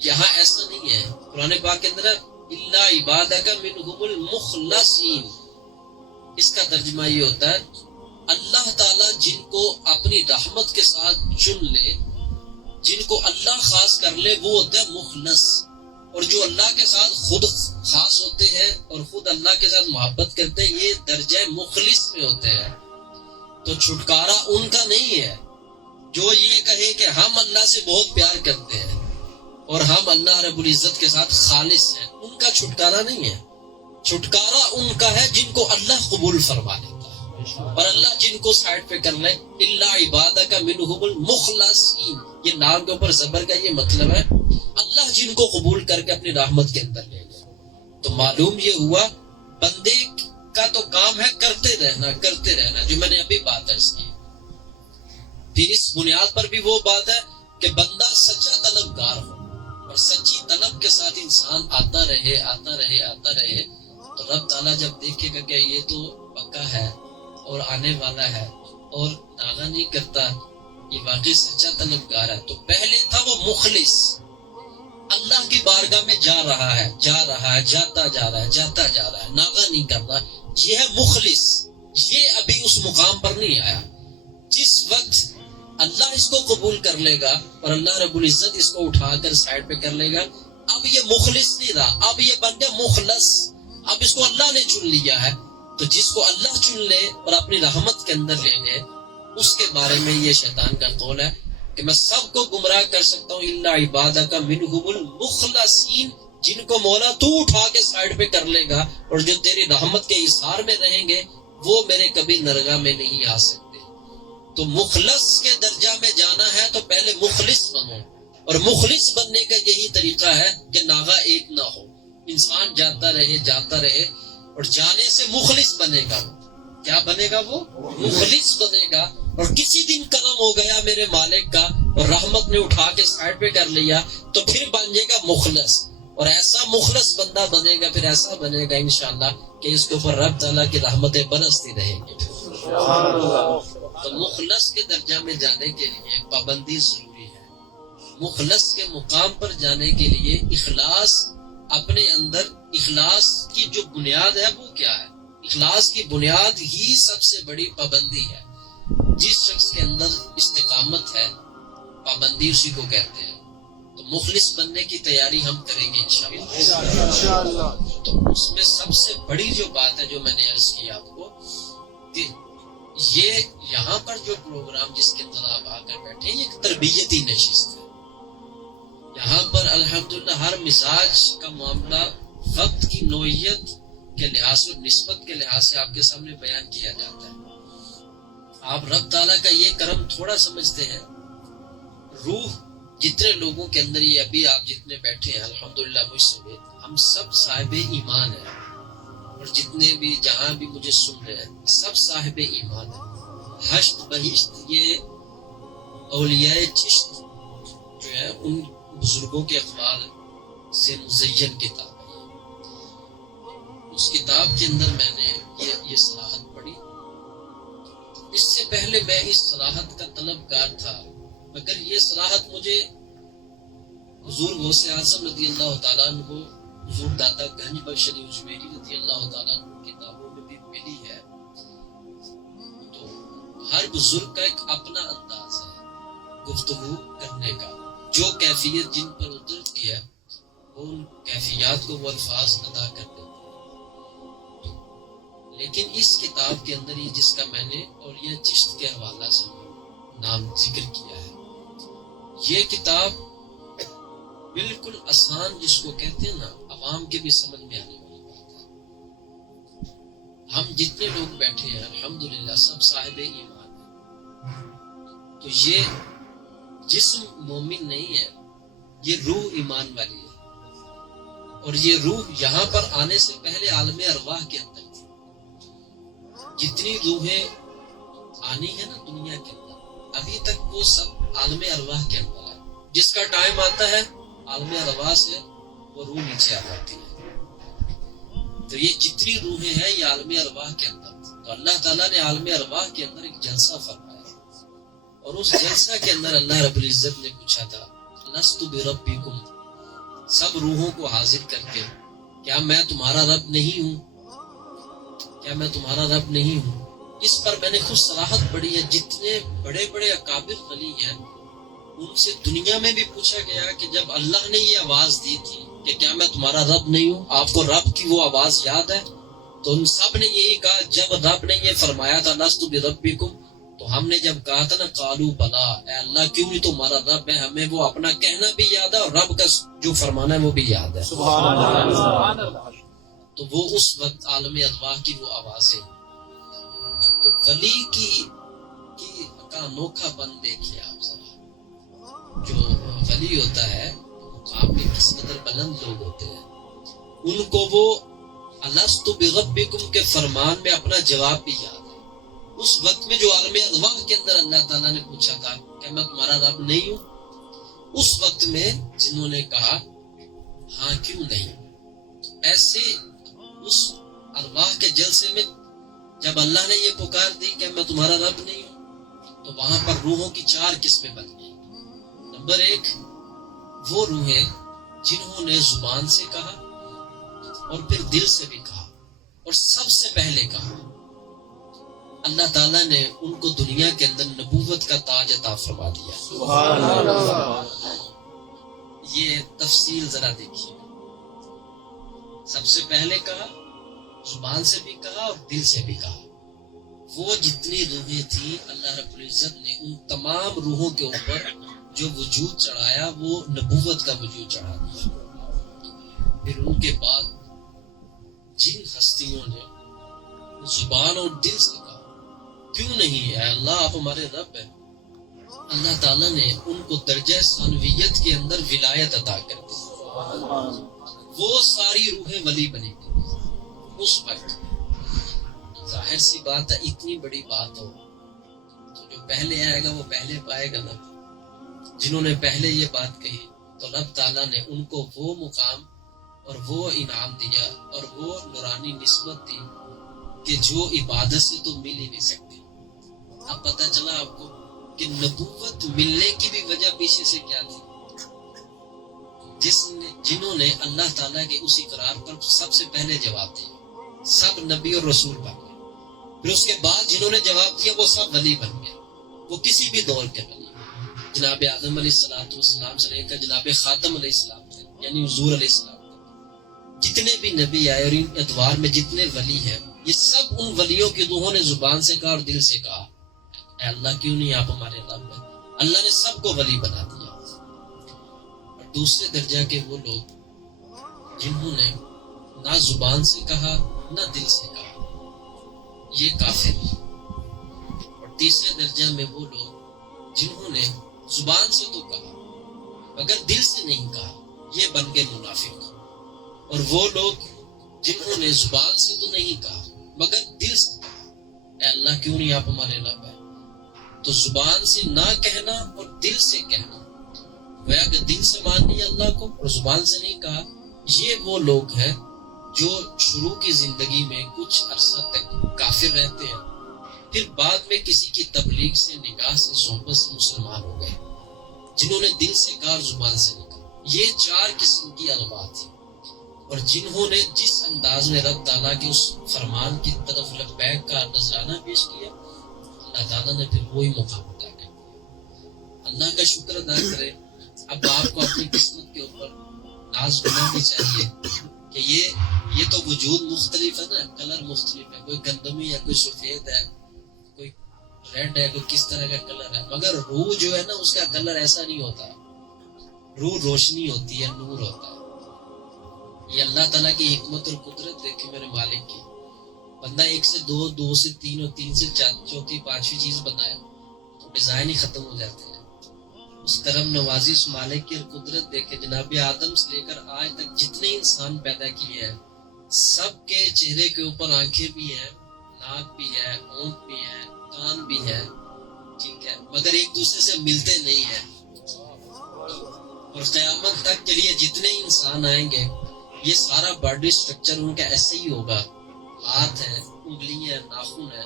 یہاں ایسا نہیں ہے، قرآن پاک کے اندر الا عبادک منہم المخلصین، اس کا ترجمہ یہ ہوتا ہے اللہ تعالیٰ جن کو اپنی رحمت کے ساتھ چن لے، جن کو اللہ خاص کر لے، وہ ہوتا ہے مخلص. اور جو اللہ کے ساتھ خود خاص ہوتے ہیں اور خود اللہ کے ساتھ محبت کرتے ہیں، یہ درجہ مخلص میں ہوتے ہیں. تو چھٹکارا ان کا نہیں ہے جو یہ کہے کہ ہم اللہ سے بہت پیار کرتے ہیں اور ہم اللہ رب العزت کے ساتھ خالص ہیں، ان کا چھٹکارا نہیں ہے. چھٹکارا ان کا ہے جن کو اللہ قبول فرما لیتا ہے، اور اللہ جن کو سائڈ پہ کر لے. الا عبادک منہم المخلصین، یہ نام کے اوپر زبر کا یہ مطلب ہے اللہ جن کو قبول کر کے اپنی رحمت کے اندر لے لے. تو معلوم یہ ہوا بندے کا تو کام ہے کرتے رہنا جو میں نے ابھی بات عرض کی. پھر اس بنیاد پر بھی وہ بات ہے کہ بندہ سچا طلبگار ہو، اور سچی طلب کے ساتھ انسان آتا رہے تو رب تعالیٰ جب دیکھے گا کہ یہ تو پکا ہے اور آنے والا ہے، اور ناغہ نہیں کرتا، یہ واقعی سچا طلبگار ہے. تو پہلے تھا وہ مخلص، اللہ کی بارگاہ میں جا رہا ہے، جاتا جا رہا ہے، ناغہ نہیں کر رہا. یہ ہے مخلص. یہ ابھی اس مقام پر نہیں آیا. جس وقت اللہ اس کو قبول کر لے گا اور اللہ رب العزت اس کو اٹھا کر سائڈ پہ کر لے گا، اب یہ مخلص نہیں رہا، اب یہ بن گیا مخلص. اب اس کو اللہ نے چن لیا ہے. تو جس کو اللہ چن لے اور اپنی رحمت کے اندر لے لے، اس کے بارے میں یہ شیطان کا قول ہے کہ میں سب کو گمراہ کر سکتا ہوں الا عبادک منہم المخلصین، جن کو مولا تو اٹھا کے سائڈ پہ کر لے گا اور جو تیری رحمت کے اظہار میں رہیں گے وہ میرے کبھی درگاہ میں نہیں آ سکتے. تو مخلص کے درجہ میں جانا ہے تو پہلے مخلص بنو، اور مخلص بننے کا یہی طریقہ ہے کہ ناغہ ایک نہ ہو، انسان جاتا رہے اور جانے سے مخلص بنے گا. کیا بنے گا؟ وہ مخلص بنے گا. اور کسی دن کرم ہو گیا میرے مالک کا اور رحمت نے اٹھا کے سائڈ پہ کر لیا تو پھر بن جائے گا مخلص. اور ایسا مخلص بندہ بنے گا، پھر ایسا بنے گا انشاءاللہ کہ اس کے اوپر رب تعالیٰ کی رحمتیں برستی رہیں گی. تو مخلص کے درجہ میں جانے کے لیے پابندی ضروری ہے. مخلص کے مقام پر جانے کے لیے اخلاص اپنے اندر، اخلاص کی جو بنیاد ہے وہ کیا ہے؟ اخلاص کی بنیاد ہی سب سے بڑی پابندی ہے. جس شخص کے اندر استقامت ہے، پابندی اسی کو کہتے ہیں. تو مخلص بننے کی تیاری ہم کریں گے انشاءاللہ. تو اس میں سب سے بڑی جو بات ہے جو میں نے عرض کی آپ کو، کہ یہ یہاں پر جو پروگرام جس کے اندر آپ آ کر بیٹھے ہیں، یہ ایک تربیتی نشست ہے. یہاں پر الحمدللہ ہر مزاج کا معاملہ وقت کی نوعیت کے لحاظ سے، نسبت کے لحاظ سے آپ کے سامنے بیان کیا جاتا ہے. آپ رب تعالیٰ کا یہ کرم تھوڑا سمجھتے ہیں. روح جتنے لوگوں کے اندر، یہ ابھی آپ جتنے بیٹھے ہیں الحمدللہ مجھ سمیت، ہم سب صاحب ایمان ہیں. اور جتنے بھی جہاں بھی مجھے سن رہے ہیں سب صاحب ایمان ہیں. حشت بہشت یہ اولیاء چشت جو ہے ان بزرگوں کے اقوال سے مزین کتاب ہے. اس کتاب کے اندر میں نے یہ صلاحت پڑھی. اس سے پہلے میں اس صلاحت کا طلبگار تھا، مگر یہ صلاحت مجھے حضور غوث اعظم رضی اللہ تعالیٰ عنہ، حضور داتا گنج بخش علی اجمیری رضی اللہ تعالیٰ عنہ کتابوں میں بھی ملی ہے. تو ہر بزرگ کا ایک اپنا انداز ہے گفتگو کرنے کا. جو کیفیت جن پر اترتی ہے وہ ان کیفیات کو وہ الفاظ ادا کر دیتے ہیں. لیکن اس کتاب کے اندر یہ جس کا میں نے اولیاء چشت کے حوالہ سے نام ذکر کیا ہے، یہ کتاب بالکل آسان، جس کو کہتے ہیں نا عوام کے بھی سمجھ میں آنے والی بات ہے. ہم جتنے لوگ بیٹھے ہیں الحمدللہ سب صاحب ایمان ہیں. تو یہ جسم مومن نہیں ہے، یہ روح ایمان والی ہے. اور یہ روح یہاں پر آنے سے پہلے عالم ارواح کے اندر تھی. جتنی روحیں آنی ہے نا دنیا کے اندر، ابھی تک وہ سب عالم ارواح کے اندر ہے. جس کا ٹائم آتا ہے عالم ارواح سے وہ روح نیچے آ جاتی ہے. تو یہ جتنی روحیں ہیں یہ عالم ارواح کے اندر. تو اللہ تعالیٰ نے عالم ارواح کے اندر ایک جلسہ فرمایا، اور اس جلسہ کے اندر اللہ رب العزت نے پوچھا تھا لست بربکم، سب روحوں کو حاضر کر کے، کیا میں تمہارا رب نہیں ہوں؟ کیا میں تمہارا رب نہیں ہوں؟ اس پر میں نے خود صراحت پڑھی ہے. جتنے بڑے بڑے اکابر ولی ہیں ان سے دنیا میں بھی پوچھا گیا کہ جب اللہ نے یہ آواز دی تھی کہ کیا میں تمہارا رب نہیں ہوں، آپ کو رب کی وہ آواز یاد ہے؟ تو ان سب نے یہی کہا، جب رب نے یہ فرمایا تھا لست بربکم، تو ہم نے جب کہا تھا نا قالو بلا، اے اللہ کیوں نہیں تمہارا رب ہے. ہمیں وہ اپنا کہنا بھی یاد ہے اور رب کا جو فرمانا ہے وہ بھی یاد ہے. سبحان اللہ. تو وہ اس وقت عالم ارواح کی وہ آوازیں. تو ولی کی کا انوکھا بن دیکھیے آپ ذرا. جو ولی ہوتا ہے مقام میں کس قدر بلند لوگ ہوتے ہیں، ان کو وہ الست بربکم کے فرمان میں اپنا جواب بھی یاد ہے. اس وقت میں جو عالم ارواح کے اندر اللہ تعالیٰ نے پوچھا تھا کہ میں تمہارا رب نہیں ہوں، اس وقت میں جنہوں نے کہا ہاں کیوں نہیں. ایسے اس ارواح کے جلسے میں جب اللہ نے یہ پکار دی کہ میں تمہارا رب نہیں ہوں، تو وہاں پر روحوں کی 4 قسمیں بن گئی. نمبر 1 وہ روحیں جنہوں نے زبان سے کہا اور پھر دل سے بھی کہا اور سب سے پہلے کہا. اللہ تعالیٰ نے ان کو دنیا کے اندر نبوت کا تاج عطا فرما دیا. سبحان اللہ. یہ تفصیل ذرا دیکھیے. سب سے پہلے کہا, زبان سے بھی کہا اور دل سے بھی کہا. وہ جتنی روحیں تھیں اللہ رب العزت نے ان تمام روحوں کے اوپر جو وجود چڑھایا وہ نبوت کا وجود چڑھا دیا. پھر ان کے بعد جن ہستیوں نے زبان اور دل سے کہا کیوں نہیں اے اللہ آپ ہمارے رب ہیں, اللہ تعالیٰ نے ان کو درجہ ثانویت کے اندر ولایت عطا کر دی. وہ ساری روحیں ولی بنی گئی اس وقت. ظاہر سی بات ہے, اتنی بڑی بات ہو تو جو پہلے آئے گا وہ پہلے پائے گا نا. جنہوں نے پہلے یہ بات کہی تو رب تعالیٰ نے ان کو وہ مقام اور وہ انعام دیا اور وہ نورانی نسبت دی کہ جو عبادت سے تو مل ہی نہیں سکتی. اب پتہ چلا آپ کو کہ نبوت ملنے کی بھی وجہ پیچھے سے کیا تھی. جنہوں نے اللہ تعالیٰ کے اس اقرار پر سب سے پہلے جواب دیا, سب نبی اور رسول بن گئے. پھر اس کے بعد جنہوں نے جواب دیا وہ سب ولی بن گئے, وہ کسی بھی دور کے ولی. جناب آدم علیہ السلام سے لے کر جناب خاتم علیہ السلام تھے, یعنی حضور علیہ السلام تھے. جتنے بھی نبی آئے اور ان ادوار میں جتنے ولی ہیں یہ سب ان ولیوں کی روحوں نے زبان سے کہا اور دل سے کہا اے اللہ کیوں نہیں آپ ہمارے رب ہیں. اللہ نے سب کو ولی بنا دیا. اور دوسرے درجہ کے وہ لوگ جنہوں نے نہ زبان سے کہا نہ دل سے کہا, یہ کافر. اور تیسرے درجہ میں وہ لوگ جنہوں نے زبان سے تو کہا مگر دل سے نہیں کہا, یہ بن گئے منافق. اور وہ لوگ جنہوں نے زبان سے تو نہیں کہا مگر دل سے کہا اے اللہ کیوں نہیں آپ ہمارے رب ہیں. تو زبان سے نہ کہنا اور دل سے کہنا, گویا کہ دل سے مان لیا اللہ کو اور زبان سے نہیں کہا. یہ وہ لوگ ہیں جو شروع کی زندگی میں کچھ عرصہ تک کافر رہتے ہیں, پھر بعد میں کسی کی تبلیغ سے, نگاہ سے, صحبت سے مسلمان ہو گئے. جنہوں نے دل سے کہا اور زبان سے نہیں کہا, یہ 4 قسم کی الفاظ تھی. اور جنہوں نے جس انداز میں رب تعالیٰ کے اس فرمان کی طرف لبیک کا نذرانہ پیش کیا اللہ تعالیٰ نے پھر وہی مقام عطا کر دیا. اللہ کا شکر ادا کرے. اب آپ کو اپنی قسمت کے اوپر ناز بنانی چاہیے کہ یہ تو وجود مختلف ہے نا, کلر مختلف ہے, کوئی گندمی ہے, کوئی سفید ہے, کوئی ریڈ ہے, کوئی کس طرح کا کلر ہے, مگر روح جو ہے نا اس کا کلر ایسا نہیں ہوتا. روح روشنی ہوتی ہے, نور ہوتا ہے. یہ اللہ تعالیٰ کی حکمت اور قدرت دیکھے میرے مالک کی. بندہ 1 سے 2, 2 سے 3 اور 3 سے 4, چوتھی 5ویں چیز بنائے تو ڈیزائن ہی ختم ہو جاتے ہیں. اس کرم نوازی اس مالک کی قدرت دیکھے. جناب آدم سے لے کر آج تک جتنے انسان پیدا کیے ہیں سب کے چہرے کے اوپر آنکھیں بھی ہیں, ناک بھی ہے, ہونٹ بھی ہے, کان بھی ہے, ٹھیک ہے, مگر ایک دوسرے سے ملتے نہیں ہیں. اور قیامت تک کے لیے جتنے انسان آئیں گے یہ سارا باڈی سٹرکچر ان کا ایسے ہی ہوگا. ہاتھ ہے, انگلیاں, ناخن ہے,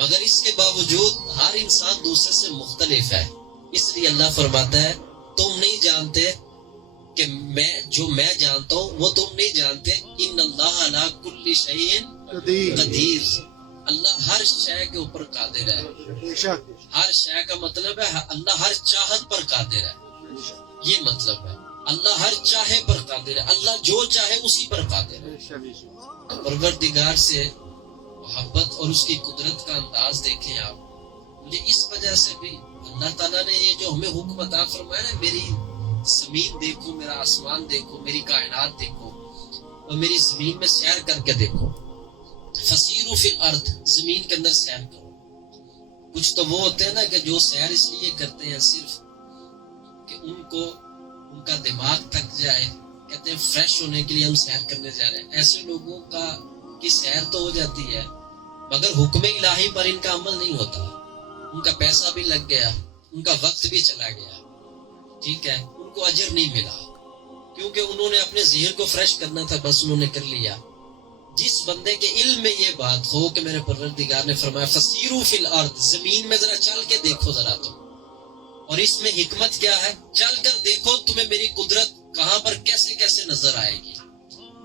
مگر اس کے باوجود ہر انسان دوسرے سے مختلف ہے. اس لیے اللہ فرماتا ہے تم نہیں جانتے کہ میں جانتا ہوں وہ تم نہیں جانتے. ان اللہ علی کل شیء قدیر. اللہ ہر شے کے اوپر قادر ہے. ہر شے کا مطلب ہے اللہ ہر چاہت پر قادر ہے. یہ مطلب ہے اللہ ہر چاہے پر قادر ہے. اللہ جو چاہے اسی پر قادر ہے. پروردگار سے محبت اور اس کی قدرت کا انداز دیکھیں آپ. مجھے اس وجہ سے بھی اللہ تعالیٰ نے یہ جو ہمیں حکم عطا فرمایا نا, میری زمین دیکھو, میرا آسمان دیکھو, میری کائنات دیکھو اور میری زمین میں سیر کر کے دیکھو. فسیروا فی الارض, زمین کے اندر سیر کرو. کچھ تو وہ ہوتے ہیں نا کہ جو سیر اس لیے کرتے ہیں صرف کہ ان کا دماغ تھک جائے, کہتے ہیں فریش ہونے کے لیے ہم سیر کرنے جا رہے ہیں. ایسے لوگوں کی سیر تو ہو جاتی ہے مگر حکم الہی پر ان کا عمل نہیں ہوتا. ان کا پیسہ بھی لگ گیا, ان کا وقت بھی چلا گیا, ٹھیک ہے, ان کو اجر نہیں ملا کیونکہ انہوں نے اپنے ذہن کو فریش کرنا تھا, بس انہوں نے کر لیا. جس بندے کے علم میں یہ بات ہو کہ میرے پروردگار نے فرمایا فسیرو فی الارض، زمین میں ذرا چل کے دیکھو ذرا تم، اور اس میں حکمت کیا ہے، چل کر دیکھو تمہیں میری قدرت کہاں پر کیسے کیسے نظر آئے گی،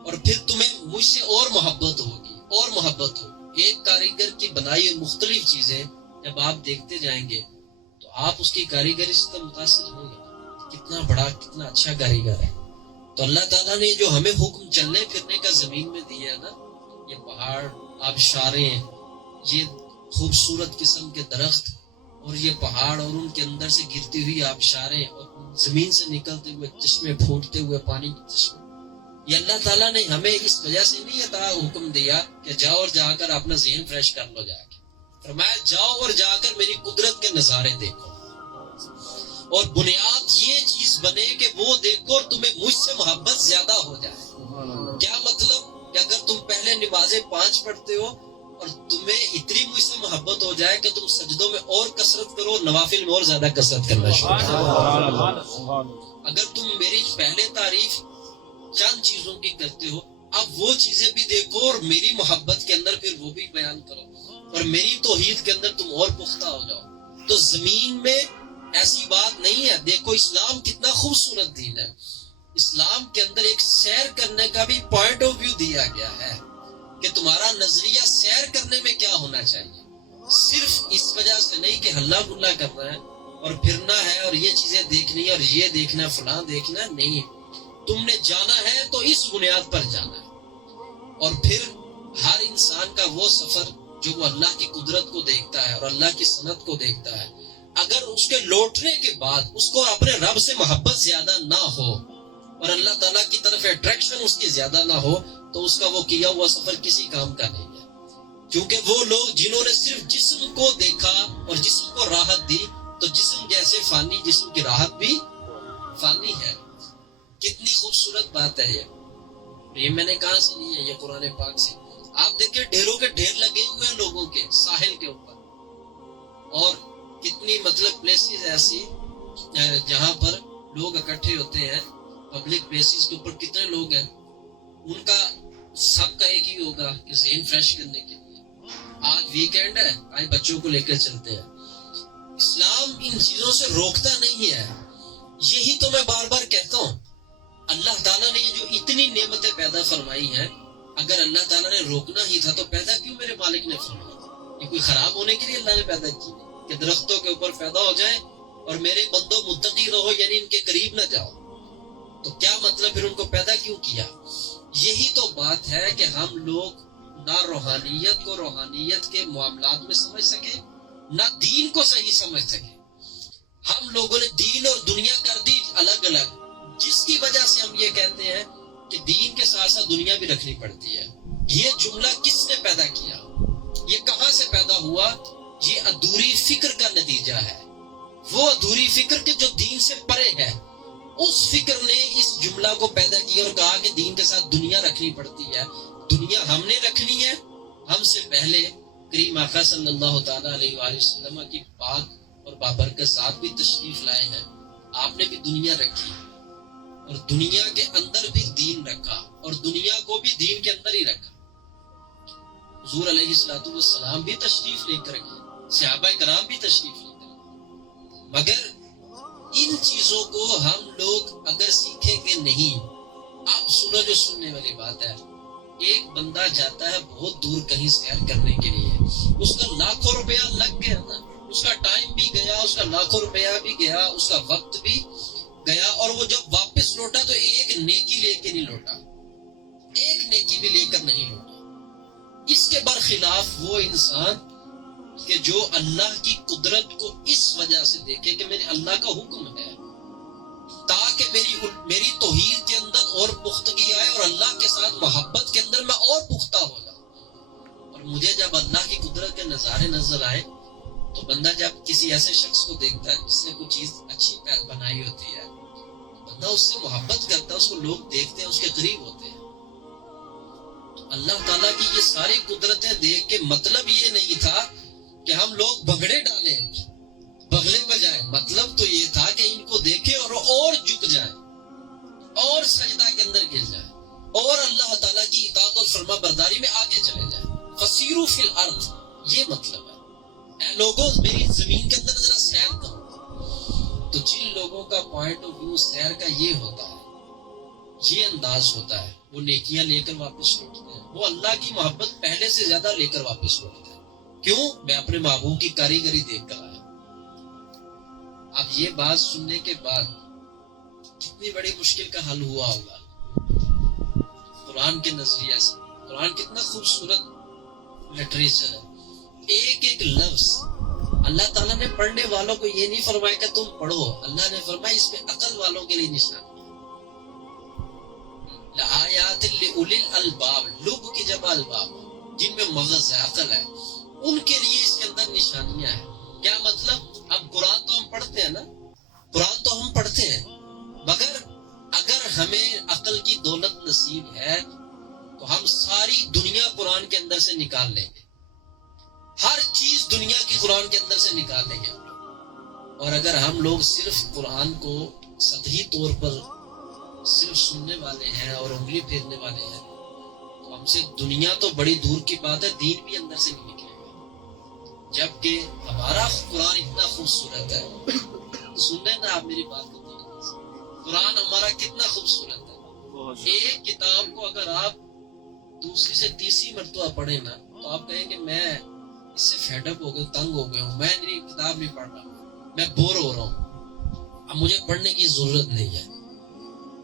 اور پھر تمہیں مجھ سے اور محبت ہوگی اور محبت ہوگی۔ ایک کاریگر کی بنائی ہوئی مختلف چیزیں جب آپ دیکھتے جائیں گے تو آپ اس کی کاریگری سے متاثر ہوں گے، کتنا بڑا کتنا اچھا کاریگر ہے۔ تو اللہ تعالیٰ نے جو ہمیں حکم چلنے پھرنے کا زمین میں دیا ہے نا، یہ پہاڑ، آبشاریں، یہ خوبصورت قسم کے درخت، اور یہ پہاڑ اور ان کے اندر سے گرتی ہوئی آبشاریں اور زمین سے نکلتے ہوئے چشمے، پھوٹتے ہوئے پانی کے چشمے، یہ اللہ تعالیٰ نے ہمیں اس وجہ سے نہیں عطا حکم دیا کہ جاؤ اور جا کر اپنا ذہن فریش کر لو جا کے، فرمایا جاؤ اور جا کر میری قدرت کے نظارے دیکھو، اور بنیاد یہ چیز بنے کہ وہ دیکھو اور تمہیں مجھ سے محبت زیادہ ہو جائے۔ کیا مطلب کہ اگر تم پہلے نمازیں 5 پڑھتے ہو اور تمہیں اتنی مجھ سے محبت ہو جائے کہ تم سجدوں میں اور کثرت کرو، نوافل میں اور زیادہ کثرت کرنا شروع کرو۔ اگر تم میری پہلے تعریف چند چیزوں کی کرتے ہو، اب وہ چیزیں بھی دیکھو اور میری محبت کے اندر پھر وہ بھی بیان کرو، اور میری توحید کے اندر تم اور پختہ ہو جاؤ۔ تو زمین میں ایسی بات نہیں ہے۔ دیکھو اسلام کتنا خوبصورت دین ہے، اسلام کے اندر ایک سیر کرنے کا بھی پوائنٹ آف ویو دیا گیا ہے کہ تمہارا نظریہ سیر کرنے میں کیا ہونا چاہیے، صرف اس وجہ سے نہیں کہ ہلا گلا کرنا ہے اور پھرنا ہے اور یہ چیزیں دیکھنی ہے اور یہ دیکھنا فلاں دیکھنا، نہیں، تم نے جانا ہے تو اس بنیاد پر جانا ہے۔ اور پھر ہر انسان کا وہ سفر جو وہ اللہ کی قدرت کو دیکھتا ہے اور اللہ کی صنعت کو دیکھتا ہے، اگر اس کے لوٹنے کے بعد اس کو اپنے رب سے محبت زیادہ نہ ہو اور اللہ تعالیٰ کی طرف اٹریکشن اس کی زیادہ نہ ہو، تو اس کا وہ کیا ہوا سفر کسی کام کا نہیں ہے۔ کیونکہ وہ لوگ جنہوں نے صرف جسم کو دیکھا اور جسم کو راحت دی، تو جسم جیسے فانی، جسم کی راحت بھی فانی ہے۔ کتنی خوبصورت بات ہے یہ میں نے کہاں سے لی ہے، یہ قرآن پاک سے۔ آپ دیکھیں ڈھیروں کے ڈھیر لگے ہوئے ہیں لوگوں کے ساحل کے اوپر، اور کتنی مطلب پلیسز ایسی جہاں پر لوگ اکٹھے ہوتے ہیں، پبلک پلیسز کے اوپر کتنے لوگ ہیں، ان کا سب کا ایک ہی ہوگا کہ ذہن فریش کرنے کے لیے آج ویکینڈ ہے، آج بچوں کو لے کر چلتے ہیں۔ اسلام ان چیزوں سے روکتا نہیں ہے۔ یہی تو میں بار بار کہتا ہوں، اللہ تعالیٰ نے جو اتنی نعمتیں پیدا فرمائی ہیں، اگر اللہ تعالیٰ نے روکنا ہی تھا تو پیدا کیوں میرے مالک نے فرمائی؟ یہ کوئی خراب ہونے کے لیے اللہ نے پیدا کی کہ درختوں کے اوپر پیدا ہو جائیں اور میرے بندوں متقی رہو، یعنی ان کے قریب نہ جاؤ، تو کیا مطلب پھر ان کو پیدا کیوں کیا؟ یہی تو بات ہے کہ ہم لوگ نہ روحانیت کو روحانیت کے معاملات میں سمجھ سکیں، نہ دین کو صحیح سمجھ سکیں۔ ہم لوگوں نے دین اور دنیا کر دی الگ الگ، جس کی وجہ سے ہم یہ کہتے ہیں کہ دین کے ساتھ ساتھ دنیا بھی رکھنی پڑتی ہے۔ یہ جملہ کس نے پیدا کیا، یہ کہاں سے پیدا ہوا؟ یہ ادھوری فکر کا نتیجہ ہے۔ وہ ادھوری فکر کے جو دین سے پرے ہے، اس فکر نے اس جملہ کو پیدا کیا اور کہا کہ دین کے ساتھ دنیا رکھنی پڑتی ہے۔ دنیا ہم نے رکھنی ہے، ہم سے پہلے کریم آقا صلی اللہ تعالیٰ علیہ وآلہ وسلم کی پاک اور بابرکت ذات بھی تشریف لائے ہیں، آپ نے بھی دنیا رکھی، اور دنیا کے اندر بھی دین رکھا، اور دنیا کو بھی دین کے اندر ہی رکھا۔ حضور علیہ الصلوۃ والسلام بھی تشریف لے کر گئے، صحابہ کرام بھی تشریف لے کر گئے، مگر ان چیزوں کو ہم لوگ اگر سیکھیں گے نہیں۔ آپ سنو جو سننے والی بات ہے، ایک بندہ جاتا ہے بہت دور کہیں سیر کرنے کے لیے، اس کا لاکھوں روپیہ لگ گیا نا، اس کا ٹائم بھی گیا، اس کا لاکھوں روپیہ بھی گیا، اس کا وقت بھی گیا، اور وہ جب واپس لوٹا تو ایک نیکی لے کے نہیں لوٹا، ایک نیکی بھی لے کر نہیں لوٹا۔ اس کے برخلاف وہ انسان کہ جو اللہ کی قدرت کو اس وجہ سے دیکھے کہ میرے اللہ کا حکم ہے، تاکہ میری توحید کے اندر اور پختگی آئے اور اللہ کے ساتھ محبت کے اندر میں اور پختہ ہو جاؤں۔ اور مجھے جب اللہ کی قدرت کے نظارے نظر آئے تو بندہ جب کسی ایسے شخص کو دیکھتا ہے جس نے کوئی چیز اچھی بنائی ہوتی ہے، بندہ اس سے محبت کرتا ہے، اس کو لوگ دیکھتے ہیں، اس کے قریب ہوتے ہیں۔ تو اللہ تعالیٰ کی یہ ساری قدرتیں دیکھ کے مطلب یہ نہیں تھا کہ ہم لوگ بگڑے ڈالیں، بغلے بجائیں، مطلب تو یہ تھا کہ ان کو دیکھیں اور جھک جائیں اور سجدہ کے اندر گر جائیں اور اللہ تعالیٰ کی اطاعت اور فرما برداری میں آگے چلے جائیں. فسیروا فی الارض، یہ مطلب ہے اے لوگوں میری زمین کے اندر ذرا سیر کرو. تو جن لوگوں کا پوائنٹ آف ویو سیر کا یہ ہوتا ہے، یہ انداز ہوتا ہے، وہ نیکیاں لے کر واپس لوٹتے ہیں، وہ اللہ کی محبت پہلے سے زیادہ لے کر واپس لوٹتے ہیں. کیوں؟ میں اپنے محبوب کی کاریگری دیکھ کر آیا. اب یہ بات سننے کے بعد کتنی بڑی مشکل کا حل ہوا ہوگا قرآن کے نظریہ سے. قرآن کتنا خوبصورت لٹریچر ہے. ایک ایک لفظ اللہ تعالیٰ نے پڑھنے والوں کو یہ نہیں فرمایا کہ تم پڑھو، اللہ نے فرمایا اس میں عقل والوں کے لیے نشان ہے. لآیات لأولی الالباب، لب کی جمع الباب، جن میں مغز ہے، عقل ہے، ان کے لیے اس کے اندر نشانیاں ہیں. کیا مطلب؟ اب قرآن تو ہم پڑھتے ہیں نا، قرآن تو ہم پڑھتے ہیں، مگر اگر ہمیں عقل کی دولت نصیب ہے تو ہم ساری دنیا قرآن کے اندر سے نکال لیں گے. ہر چیز دنیا کی قرآن کے اندر سے نکال لیں گے ہم لوگ. اور اگر ہم لوگ صرف قرآن کو سطحی طور پر صرف سننے والے ہیں اور انگلی پھیرنے والے ہیں تو ہم سے دنیا تو بڑی دور کی بات ہے، دین بھی اندر سے نہیں نکلے گا. جبکہ ہمارا قرآن اتنا خوبصورت ہے. سن رہے نا آپ میری بات کو؟ قرآن ہمارا کتنا خوبصورت ہے. ایک کتاب کو اگر آپ دوسری سے تیسری مرتبہ پڑھیں نا تو آپ کہیں کہ میں اس سے فیڈ اپ ہو گیا، تنگ ہو گیا ہوں، میں میری کتاب نہیں پڑھ رہا، میں بور ہو رہا ہوں، اب مجھے پڑھنے کی ضرورت نہیں ہے.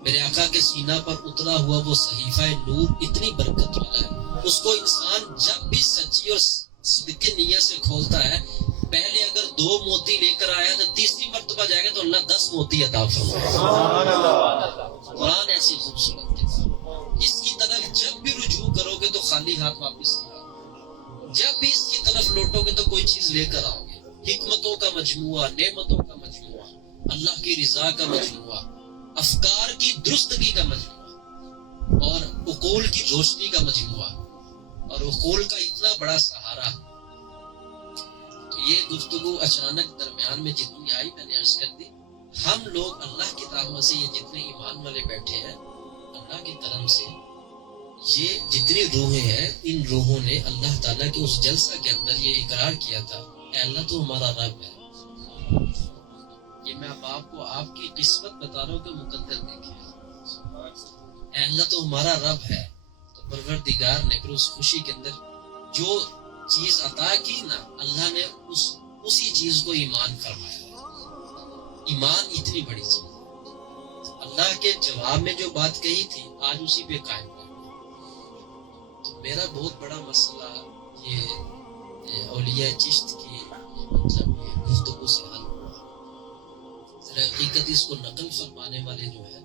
میرے آقا کے سینہ پر اترا ہوا وہ صحیفہ نور اتنی برکت والا ہے، اس کو انسان جب بھی سچی اور صدق نیت سے کھولتا ہے، پہلے اگر 2 موتی لے کر آیا تو تیسری مرتبہ جائے گا تو اللہ 10 موتی عطا فرمائے گا. قرآن ایسی خوبصورت کتاب، اس کی طرف جب بھی رجوع کرو گے تو خالی ہاتھ واپس نہیں آؤ گے. جب بھی اس کی طرف لوٹو گے تو کوئی چیز لے کر آؤ گے. حکمتوں کا مجموعہ، نعمتوں کا مجموعہ، اللہ کی رضا کا مجموعہ، افکار کی درستگی کا مجموعہ، اور عقول کی روشنی کا مجموعہ، اور عقول کا اتنا بڑا سہارا. تو یہ گفتگو اچانک درمیان میں جتنی آئی میں نے عرض کر دی. ہم لوگ اللہ کی رحمت سے یہ جتنے ایمان والے بیٹھے ہیں، اللہ کی طرف سے یہ جتنی روحیں ہیں، ان روحوں نے اللہ تعالیٰ کے اس جلسہ کے اندر یہ اقرار کیا تھا اے اللہ تو ہمارا رب ہے. یہ میں اب آپ کو آپ کی قسمت بتا رہا ہوں کہ مقدر دیکھیں، اے اللہ تو ہمارا رب ہے. تو پروردگار نے پھر اس خوشی کے اندر جو چیز عطا کی نا، اللہ نے اسی چیز کو ایمان فرمایا. ایمان اتنی بڑی چیز ہے. اللہ کے جواب میں جو بات کہی تھی آج اسی پہ قائم ہے. تو میرا بہت بڑا مسئلہ یہ اولیاء چشت کی مطلب یہ گفتگو سے حل ہوا. حقیقت اس کو نقل فرمانے والے جو ہے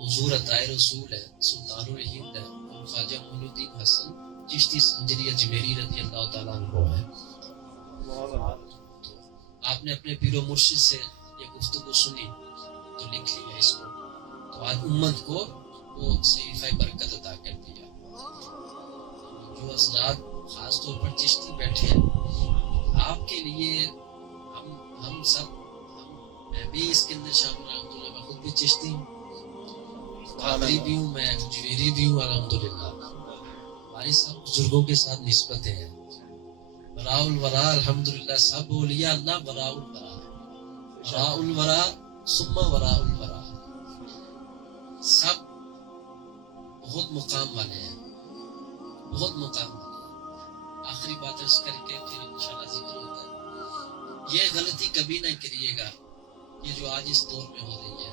حضور عطائے رسول ہے، سلطان الہند ہے، خواجہ معین الدین حسن چشتی سنجری اجمیری رضی اللہ تعالیٰ عنہ ہے. آپ نے اپنے پیر و مرشد سے یہ گفتگو سنی تو لکھ لیا اس کو، تو آج امت کو وہ صحیفہ برکت عطا کر دیا. جو حضرات خاص طور پر چشتی بیٹھے ہیں، آپ کے لیے ہم سب، میں بھی اس کے اندر شامل الحمدللہ، میں خود بھی چشتی ہوں، قادری بھی ہوں، میں جویری بھی ہوں الحمدللہ. ہماری سب بزرگوں کے ساتھ نسبتیں ہیں. براء الورا الحمدللہ، سب اولیاء اللہ براء الورا، براء الورا ثم وراء الورا، سب بہت مقام والے ہیں، بہت مقام والے ہیں. آخری بات عرض کر کے پھر انشاءاللہ ذکر ہوتا ہے. یہ غلطی کبھی نہ کریے گا یہ جو آج اس دور میں ہو رہی ہے.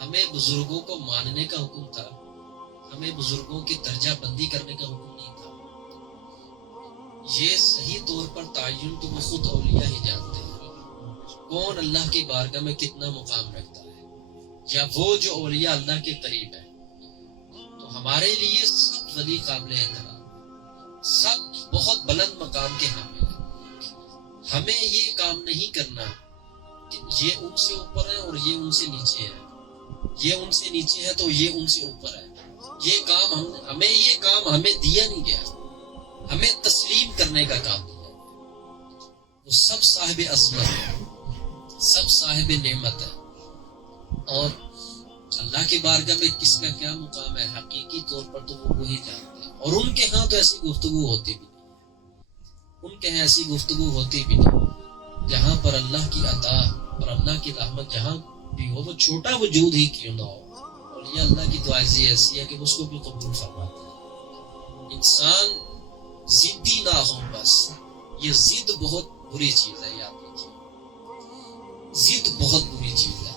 ہمیں بزرگوں کو ماننے کا حکم تھا، ہمیں بزرگوں کی درجہ بندی کرنے کا حکم نہیں تھا. یہ صحیح طور پر تعین تو وہ خود اولیاء ہی جانتے ہیں کون اللہ کی بارگاہ میں کتنا مقام رکھتا ہے، یا وہ جو اولیاء اللہ کے قریب ہے. تو ہمارے لیے سب ولی قابل احترام، سب بہت بلند مقام کے حامل ہیں. ہمیں یہ کام نہیں کرنا کہ یہ ان سے اوپر ہے اور یہ ان سے نیچے ہے، یہ ان سے نیچے ہے تو یہ ان سے اوپر ہے. یہ کام ہمیں دیا نہیں گیا، ہمیں تسلیم کرنے کا کام دیا گیا. وہ سب صاحب عظمت ہے، سب صاحب نعمت ہے، اور اللہ کی بارگاہ میں کس کا کیا مقام ہے حقیقی طور پر تو وہ وہی جانتے ہیں. اور ان کے ہاں تو ایسی گفتگو ہوتی بھی نہیں، ان کے ہاں ایسی گفتگو ہوتی بھی نہیں جہاں پر اللہ کی عطا اور اللہ کی رحمت جہاں بھی ہو، وہ چھوٹا وجود ہی کیوں نہ ہو، اور یہ اللہ کی دعا ایسی ہے کہ اس کو بھی قبول فرماتا ہے۔ انسان ضدی نہ ہو، بس یہ ضد بہت بری چیز ہے، یاد رکھیے، ضد بہت بری چیز ہے۔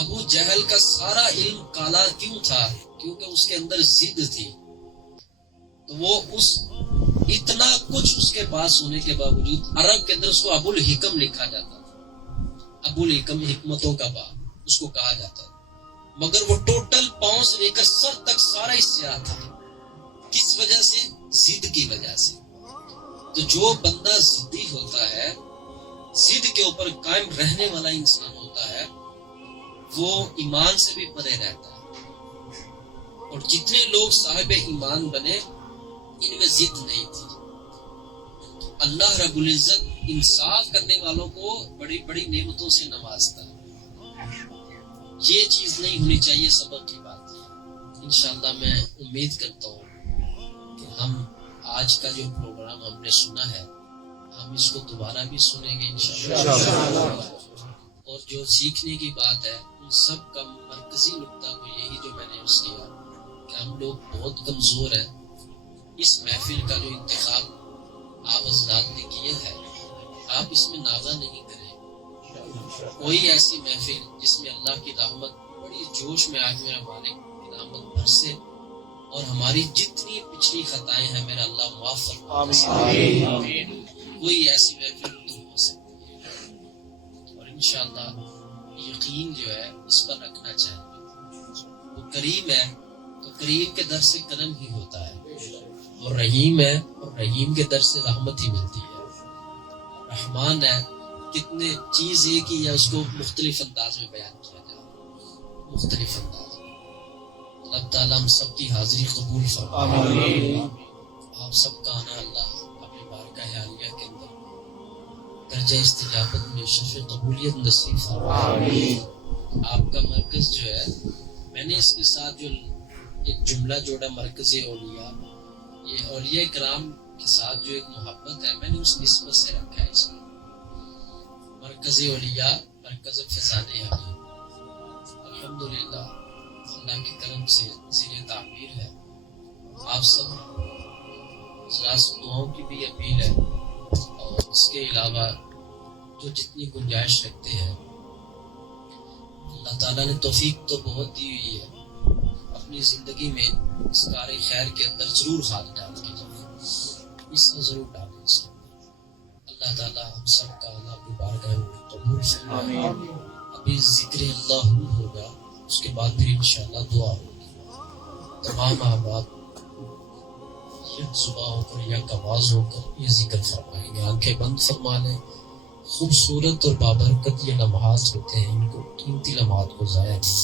ابو جہل کا سارا علم کالا کیوں تھا؟ کیونکہ اس کے اندر ضد تھی، تو وہ اتنا کچھ اس کے پاس ہونے کے باوجود عرب کے اندر اس کو ابو الحکم لکھا جاتا تھا، ابو الحکم، حکمتوں کا باپ اس کو کہا جاتا تھا، مگر وہ ٹوٹل پاؤں سے لے کر سر تک سارا اس سے آتا تھا۔ کس وجہ سے؟ ضد کی وجہ سے۔ تو جو بندہ ضدی ہوتا ہے، ضد کے اوپر قائم رہنے والا انسان ہوتا ہے، وہ ایمان سے بھی پرے رہتا ہے، اور جتنے لوگ صاحب ایمان بنے ان میں ضد نہیں تھی۔ اللہ رب العزت انصاف کرنے والوں کو بڑی بڑی نعمتوں سے نوازتا ہے، یہ چیز نہیں ہونی چاہیے، سبق کی بات ہے۔ انشاءاللہ میں امید کرتا ہوں کہ ہم آج کا جو پروگرام ہم نے سنا ہے، ہم اس کو دوبارہ بھی سنیں گے انشاءاللہ، اور جو سیکھنے کی بات ہے ان سب کا مرکزی نقطہ کو یہی جو میں نے اس کیا کہ ہم لوگ بہت کمزور ہیں۔ اس محفل کا جو انتخاب آپ حضرات نے کیا ہے، آپ اس میں نازا نہیں کریں، کوئی ایسی محفل جس میں اللہ کی رحمت بڑی جوش میں آج میرا مالک کی رحمت برسے اور ہماری جتنی پچھلی خطائیں ہیں میرا اللہ معاف فرمائے، کوئی ایسی محفل نہیں ہو سکتی ہے، اور انشاءاللہ یقین جو ہے اس پر رکھنا چاہیے۔ وہ کریم ہے تو کریم کے در سے کرم ہی ہوتا ہے، اور رحیم ہے اور رحیم کے در سے رحمت ہی ملتی ہے۔ رحمان ہے، کتنے چیز ایک ہی ہے، اس کو مختلف انداز میں بیان کیا جائے، مختلف انداز میں۔ اللہ تعالیٰ ہم سب کی حاضری قبول فرمائے، آپ سب کا آنا اللہ اپنی بارگاہ عالیہ کے اندر درجہ استجابت میں شرف قبولیت نصیب فرمائے۔ آپ کا مرکز جو ہے، میں نے اس کے ساتھ جو ایک جملہ جوڑا، مرکز اولیاء، یہ اولیاء کرام کے ساتھ جو ایک محبت ہے، میں نے اس نسبت سے رکھا ہے اس کو، مرکز اولیاء، مرکز فیضان حمید۔ الحمدللہ اللہ کے کرم سے زیر تعمیر ہے۔ آپ سب حضرات دعاؤں کی بھی اپیل ہے، اور اس کے علاوہ جو جتنی گنجائش رکھتے ہیں، اللہ تعالیٰ نے توفیق تو بہت دی ہوئی ہے، اپنی زندگی میں اس کار خیر کے اندر ضرور ہاتھ ڈال کے جائیں، حصہ ضرور ڈالیں اس کے اندر۔ اللہ تعالیٰ ہم سب کا اللہ کی بارگاہ میں قبول فرمائے۔ ابھی ذکر اللہ ہوگا، اس کے بعد پھر انشاءاللہ دعا ہوگی۔ تمام احباب یک زباں ہو کر، یک آواز ہو کر یہ ذکر فرمائیں گے، آنکھیں بند فرما لیں۔ خوبصورت اور بابرکت یہ لمحات ہوتے ہیں، ان کو قیمتی لمحات کو ضائع نہیں